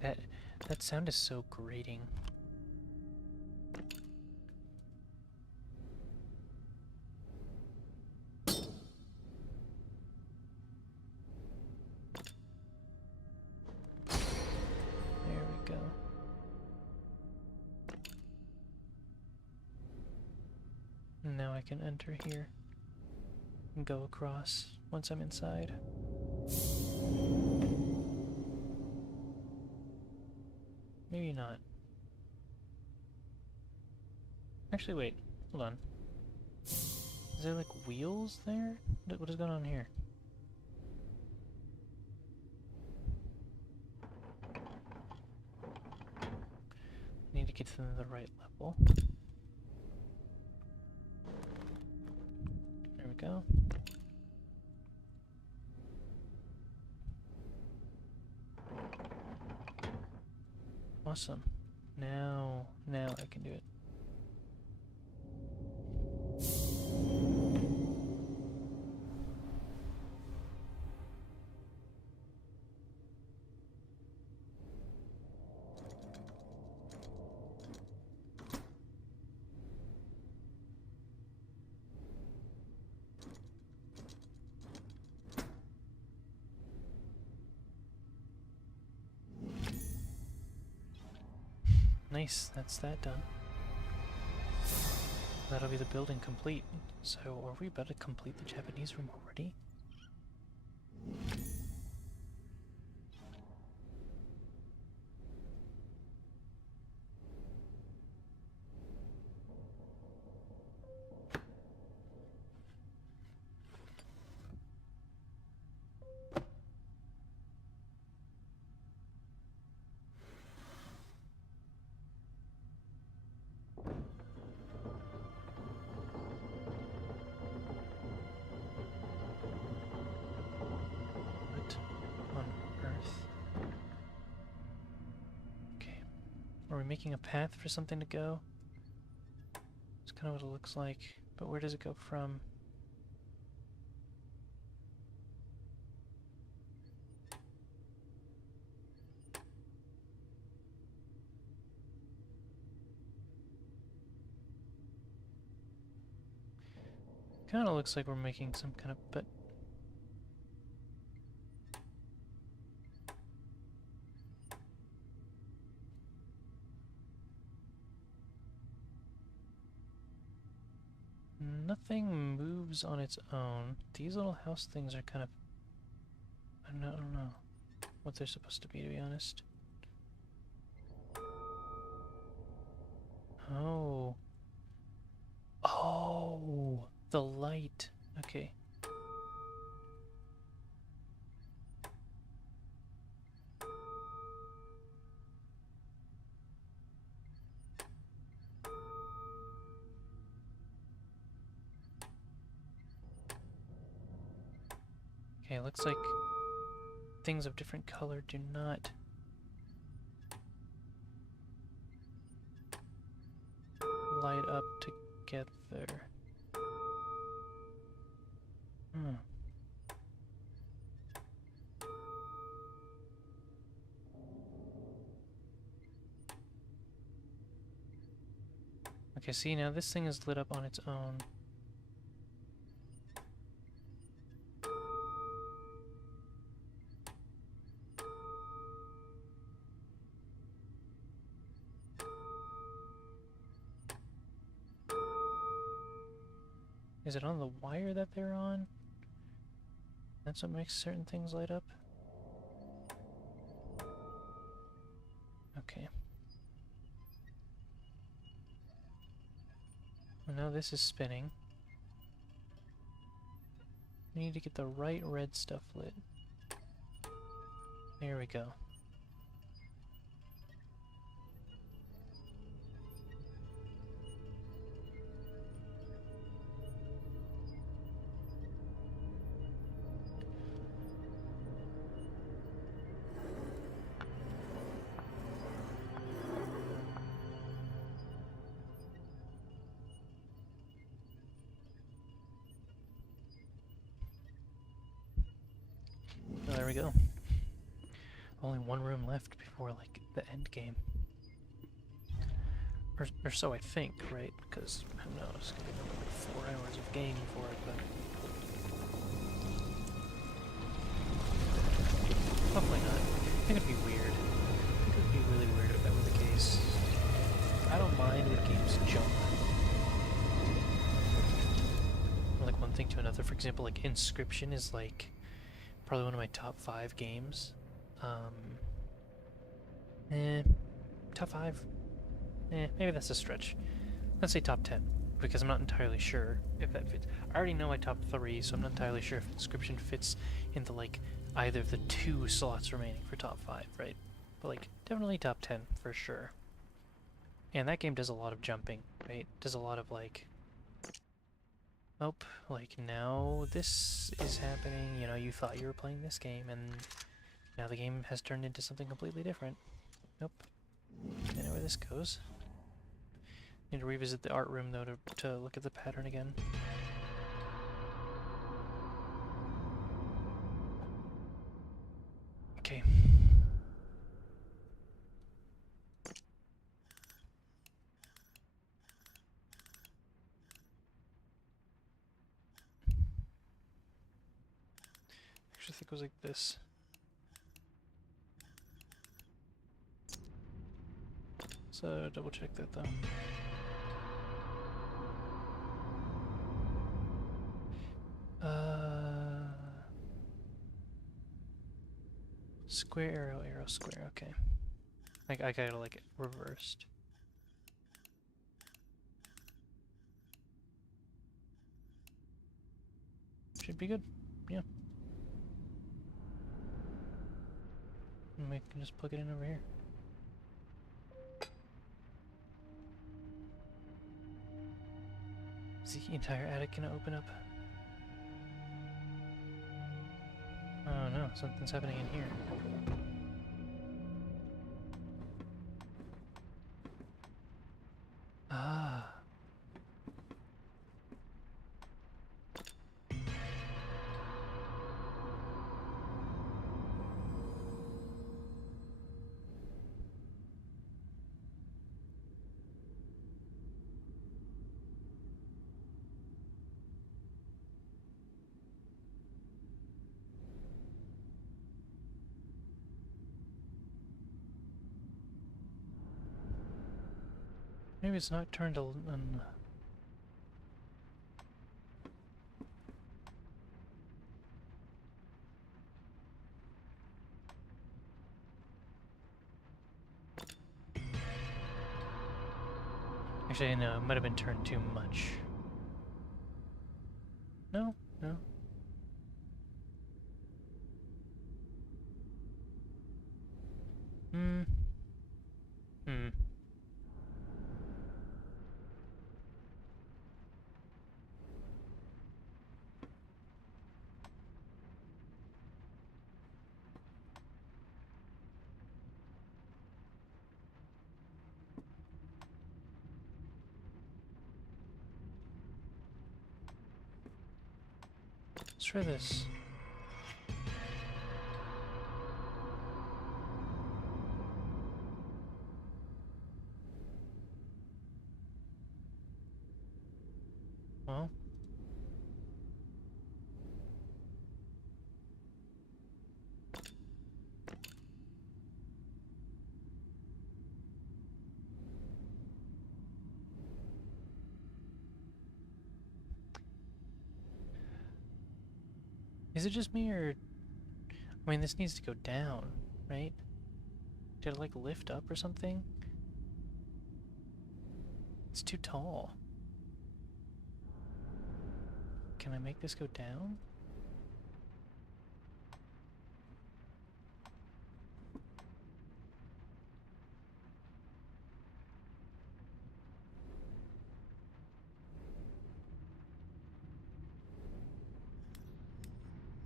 That sound is so grating. There we go. And now I can enter here and go across once I'm inside. Maybe not. Actually, wait. Hold on. Is there, like, wheels there? What is going on here? I need to get to them the right level. There we go. Awesome. Now I can do it. Nice, that's that done. That'll be the building complete. So, are we about to complete the Japanese room already? On Earth. Okay. Are we making a path for something to go? That's kind of what it looks like. But where does it go from? Kind of looks like we're making some kind of... but... Nothing moves on its own. These little house things are kind of... I don't know what they're supposed to be honest. Oh. Oh! The light. Okay. Okay, looks like things of different color do not light up together. Hmm. Okay, see, now this thing is lit up on its own. Is it on the wire that they're on? That's what makes certain things light up? Okay. Well, now this is spinning. We need to get the right red stuff lit. There we go. Oh, there we go. Only one room left before, like, the end game. Or so I think, right? Because, who knows, it's gonna be another 4 hours of game for it, but... hopefully not. I think it'd be weird. I think it would be really weird if that were the case. I don't mind when games jump. From, like, one thing to another. For example, like, Inscription is, like, probably one of my top 5 games. Top 5? Maybe that's a stretch. Let's say top 10, because I'm not entirely sure if that fits. I already know my top 3, so I'm not entirely sure if Inscription fits into, like, either of the 2 slots remaining for top 5, right? But, like, definitely top 10 for sure. And that game does a lot of jumping, right? Does a lot of, like... oh, like, now this is happening, you know, you thought you were playing this game, and now the game has turned into something completely different. Nope. I know where this goes. Need to revisit the art room, though, to look at the pattern again. Okay. Actually, I think it was like this. So, double check that, though. Square arrow, arrow, square, okay. Like, I gotta, like, it reversed. Should be good, yeah. And we can just plug it in over here. Is the entire attic gonna open up? Oh no, something's happening in here. Ah. Maybe it's not turned on... Actually, no, it might have been turned too much. No, no. Hmm. Hmm. Let's try this. Well. Is it just me, or... I mean, this needs to go down, right? Did it, like, lift up or something? It's too tall. Can I make this go down?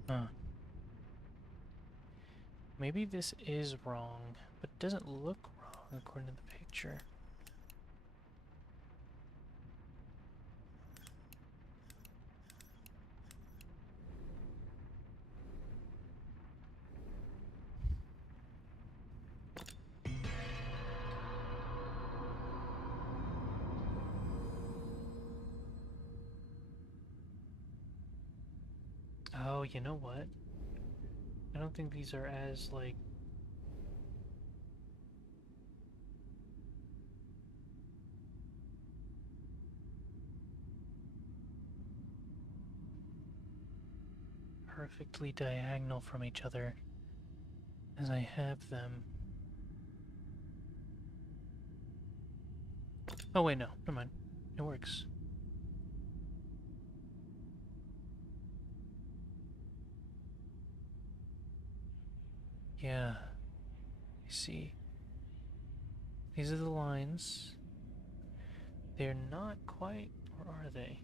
Huh. Maybe this is wrong, but it doesn't look wrong according to the picture. Oh, you know what? I don't think these are as, like... perfectly diagonal from each other as I have them. Oh wait, no, never mind. It works. Yeah, I see. These are the lines. They're not quite, or are they?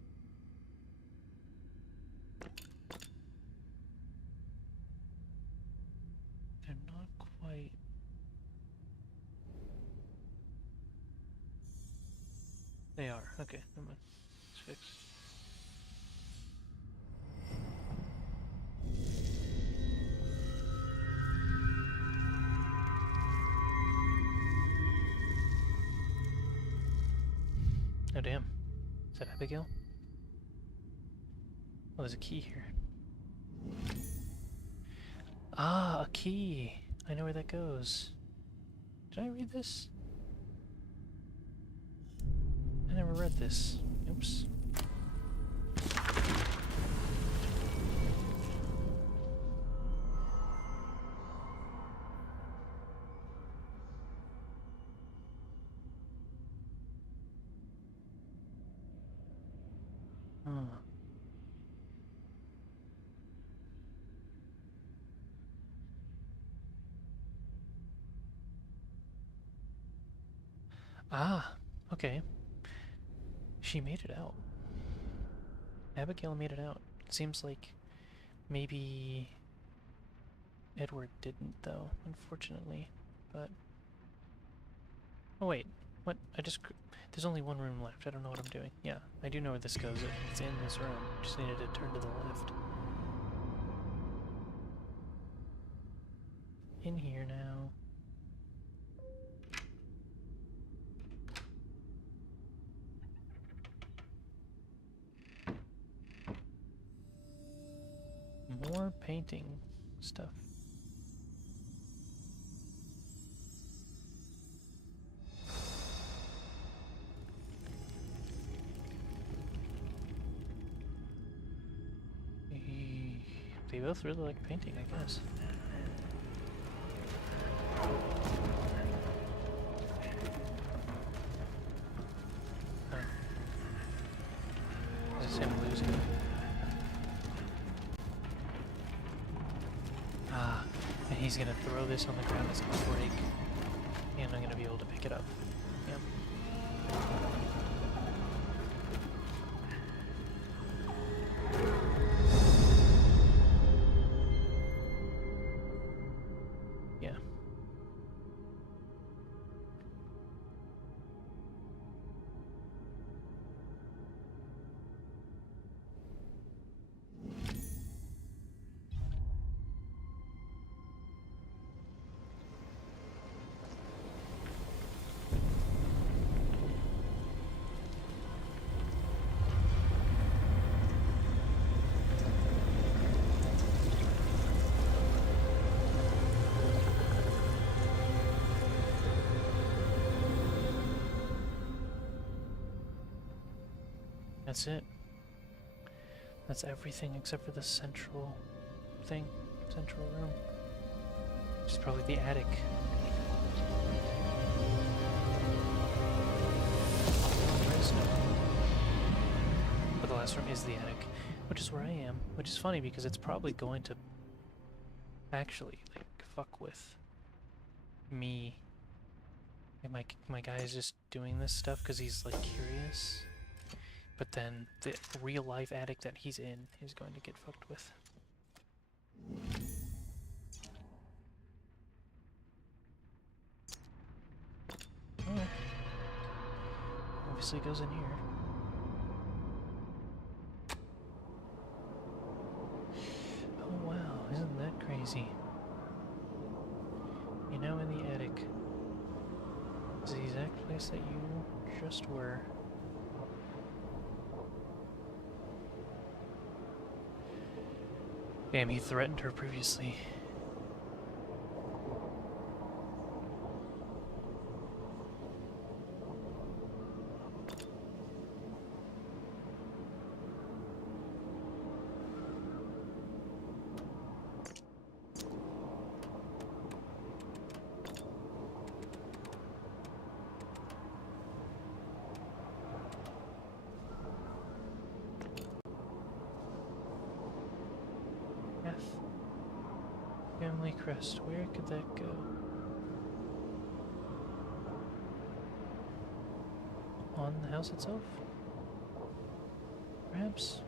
They're not quite. They are. Okay, never mind. It's fixed. Oh damn. Is that Abigail? Oh, there's a key here. Ah, a key! I know where that goes. Did I read this? I never read this. Oops. Huh. Ah, okay. She made it out. Abigail made it out. It seems like maybe Edward didn't, though, unfortunately. But... oh wait, what? There's only one room left. I don't know what I'm doing. Yeah, I do know where this goes. It's in this room. Just needed to turn to the left. In here now. More painting stuff. They both really like painting, I guess. This is him losing. Ah, and he's gonna throw this on the ground, it's gonna break. And I'm gonna be able to pick it up. Yep. Yeah. That's it. That's everything except for the central thing. Central room. Which is probably the attic. But the last room is the attic, which is where I am. Which is funny because it's probably going to actually, like, fuck with me. And my guy is just doing this stuff because he's, like, curious. But then the real life attic that he's in is going to get fucked with. Oh. Obviously goes in here. Oh wow, isn't that crazy? You're now in the attic. It's the exact place that you just were. Damn, he threatened her previously. Family crest, where could that go? On the house itself? Perhaps?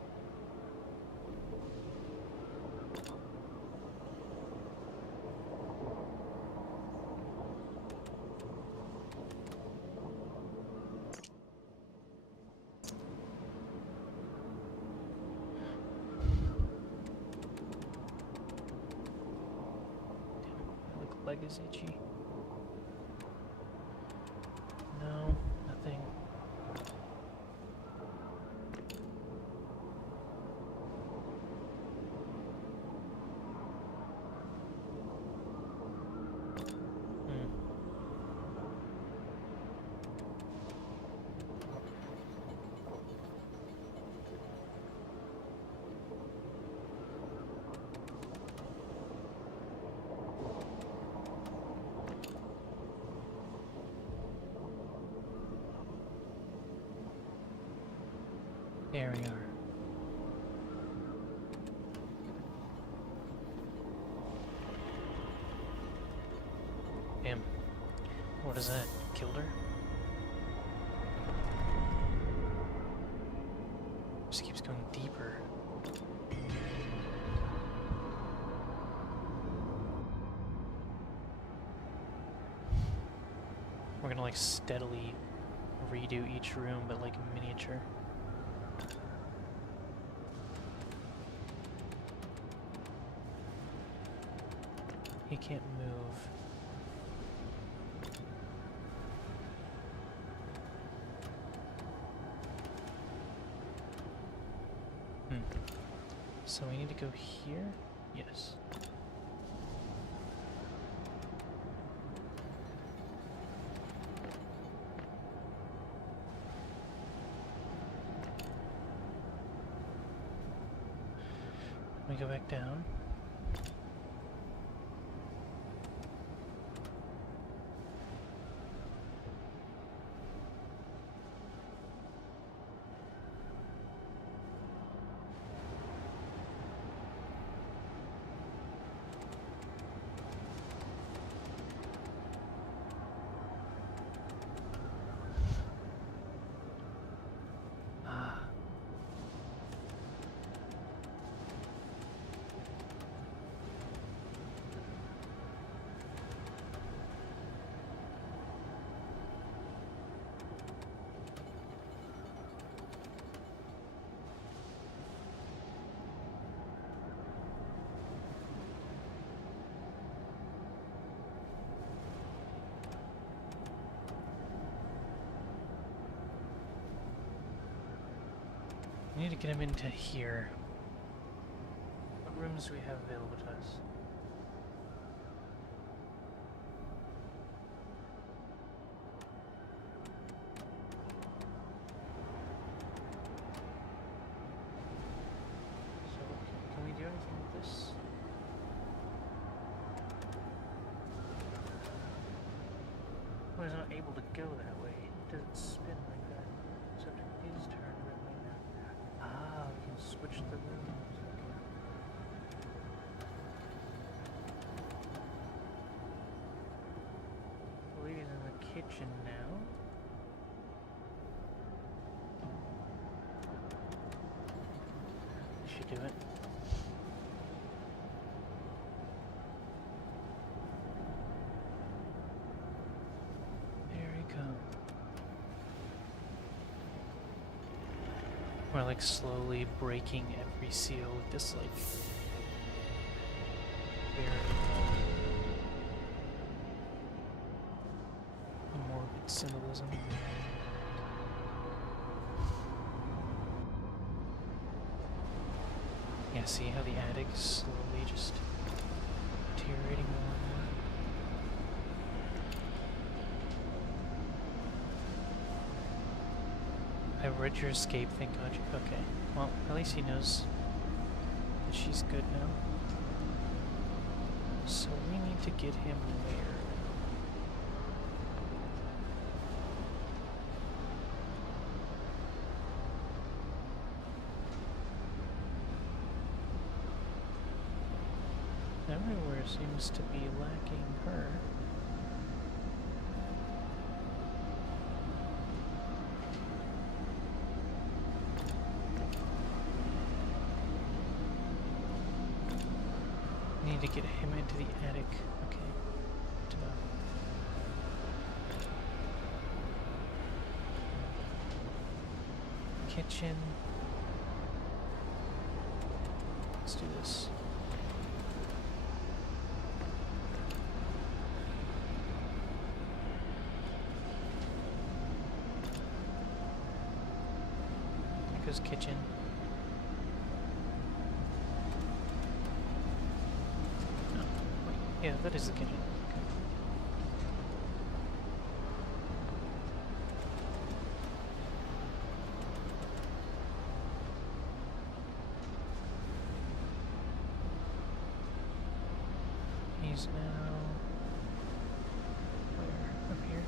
Leg is itchy. No, nothing. There we are. Damn. What is that? Killed her? Just keeps going deeper. We're gonna like steadily redo each room, but like miniature. He can't move. So we need to go here? Yes. We go back down. We need to get him into here. What rooms do we have available to us? So, can we do anything with this? Well, he's not able to go that way. It doesn't spin like that. Except it is turned that way now. Ah, we can switch the rooms. Okay. I believe he's in the kitchen now. This should do it. We're like slowly breaking every seal with this like very morbid symbolism. Yeah, see how the attic is slowly just deteriorating more and more. I read your escape, thank God. Okay, well, at least he knows that she's good now. So we need to get him where? Everywhere seems to be lacking her. Need to get him into the attic. Okay. To know. Kitchen. Let's do this. There goes kitchen. Yeah, that is the kitchen. Okay. He's now where? Up here.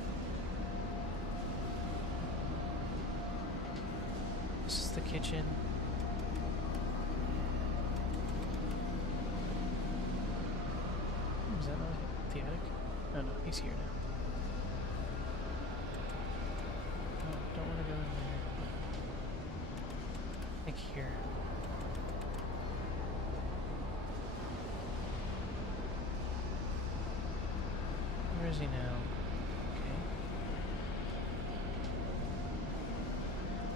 This is the kitchen. Is that not the attic? Oh no, he's here now. Oh, don't want to go in there. I think here. Where is he now? Okay.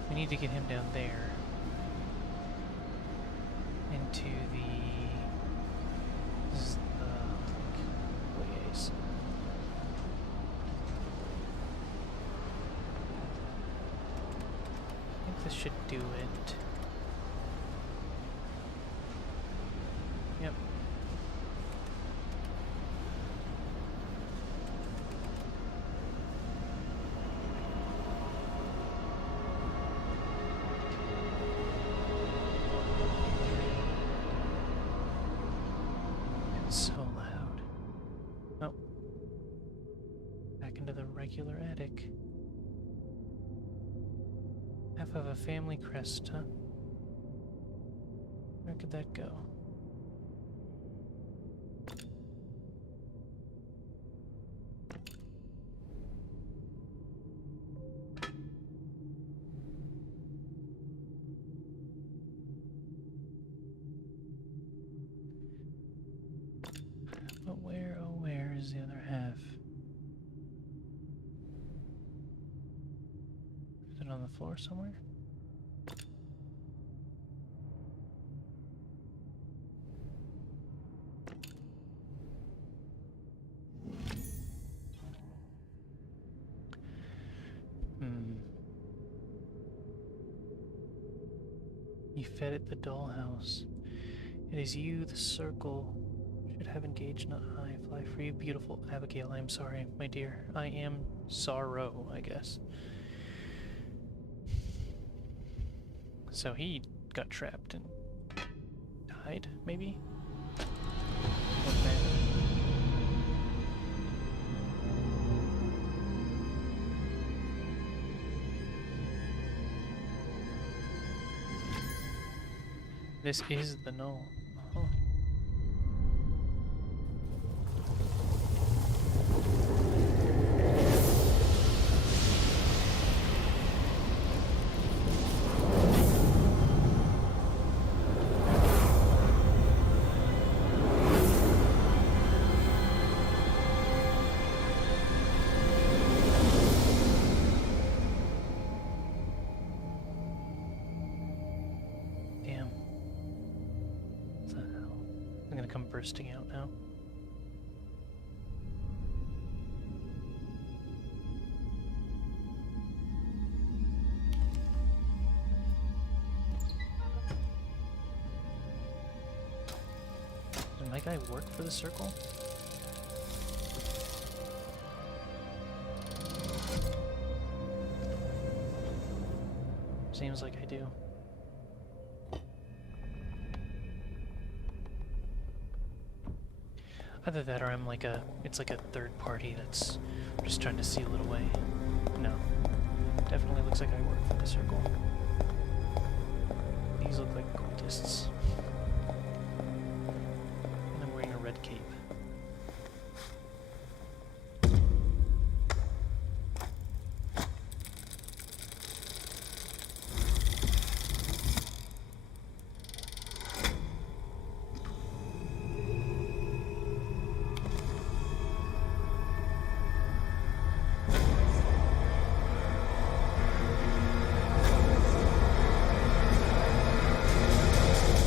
We need to get him down there. Into the... This is the ways. I think this should do it. Yep. So loud. Oh. Back into the regular attic. Half of a family crest, huh? Where could that go? But where, oh where is the other half? Is it on the floor somewhere? Hmm. You fed at the dollhouse. It is you, the circle, should have engaged, not I. Fly for you, beautiful Abigail. I am sorry, my dear. I am sorrow, I guess. So he got trapped and died, maybe? Okay. This is the null. Oh. Damn. What the hell? I'm gonna come bursting out now. Does my guy work for the circle? Seems like I do. Either that or I'm like it's like a third party that's just trying to seal it away. No. Definitely looks like I work for the circle. These look like cultists. And I'm wearing a red cape.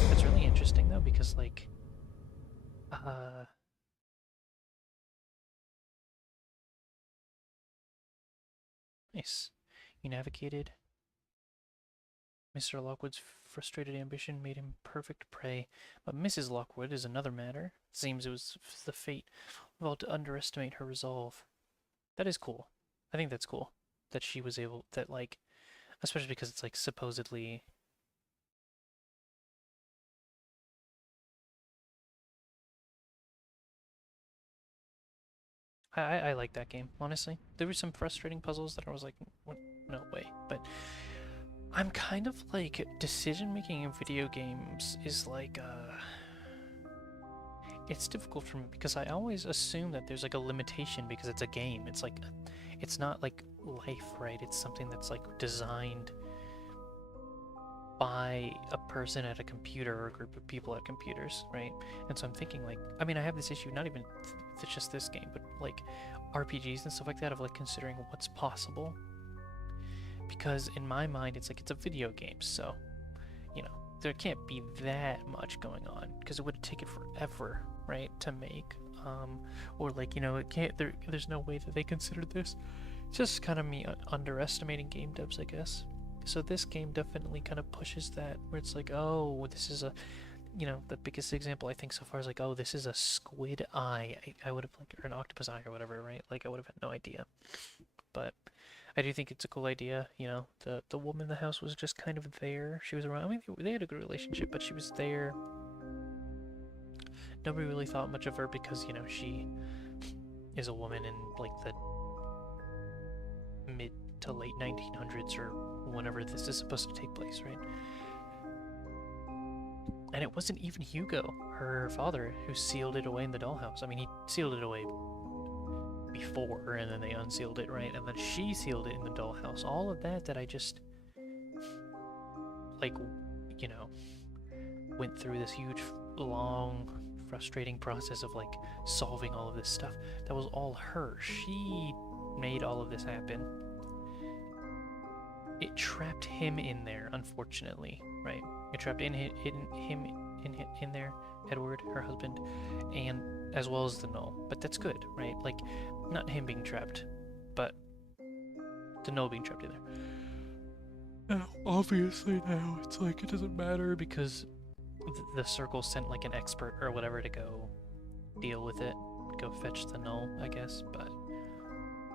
That's really interesting though, because like nice. You navigated. Mr. Lockwood's frustrated ambition made him perfect prey, but Mrs. Lockwood is another matter. It seems it was the fate of all to underestimate her resolve. That is cool. I think that's cool. That she was able, that like, especially because it's like supposedly... I like that game, honestly. There were some frustrating puzzles that I was like, what? No way. But I'm kind of like, decision making in video games is like, it's difficult for me because I always assume that there's like a limitation because it's a game. It's like, it's not like life, right? It's something that's like designed by a person at a computer or a group of people at computers, right? And so I'm thinking like, I mean, I have this issue, not even it's just this game, but like RPGs and stuff like that of like considering what's possible. Because in my mind, it's like it's a video game, so, you know, there can't be that much going on because it would take it forever, right, to make. Or like, you know, it can't. There's no way that they considered this. It's just kind of me underestimating game devs, I guess. So this game definitely kind of pushes that, where it's like, oh, this is a, you know, the biggest example I think so far is like, oh, this is a squid eye. I would have like, or an octopus eye or whatever, right? Like I would have had no idea. But I do think it's a cool idea. You know, the woman in the house was just kind of there. She was around. I mean, they had a good relationship, but she was there. Nobody really thought much of her because, you know, she is a woman in like the mid to late 1900s or whenever this is supposed to take place, right? And it wasn't even Hugo, her father, who sealed it away in the dollhouse. I mean, he sealed it away before, and then they unsealed it, right? And then she sealed it in the dollhouse. All of that I just, like, you know, went through this huge, long, frustrating process of, like, solving all of this stuff. That was all her. She made all of this happen. It trapped him in there, unfortunately, right? It trapped him in there, Edward, her husband, and as well as the null. But that's good, right? Like, not him being trapped, but the null being trapped in there. Now, obviously now, it's like, it doesn't matter because the circle sent, like, an expert or whatever to go deal with it. Go fetch the null, I guess, but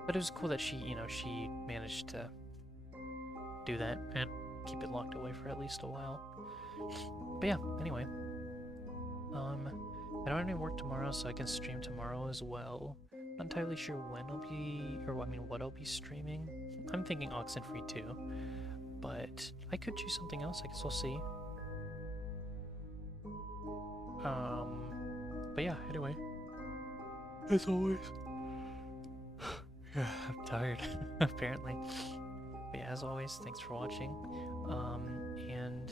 it was cool that she, you know, she managed to do that and keep it locked away for at least a while. But yeah, anyway. I don't have any work tomorrow, so I can stream tomorrow as well. Not entirely sure when I'll be, or I mean what I'll be streaming. I'm thinking Oxenfree 2, but I could choose something else, I guess we'll see. But yeah, anyway. As always. Yeah, I'm tired, apparently. But yeah, as always, thanks for watching. And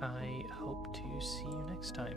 I hope to see you next time.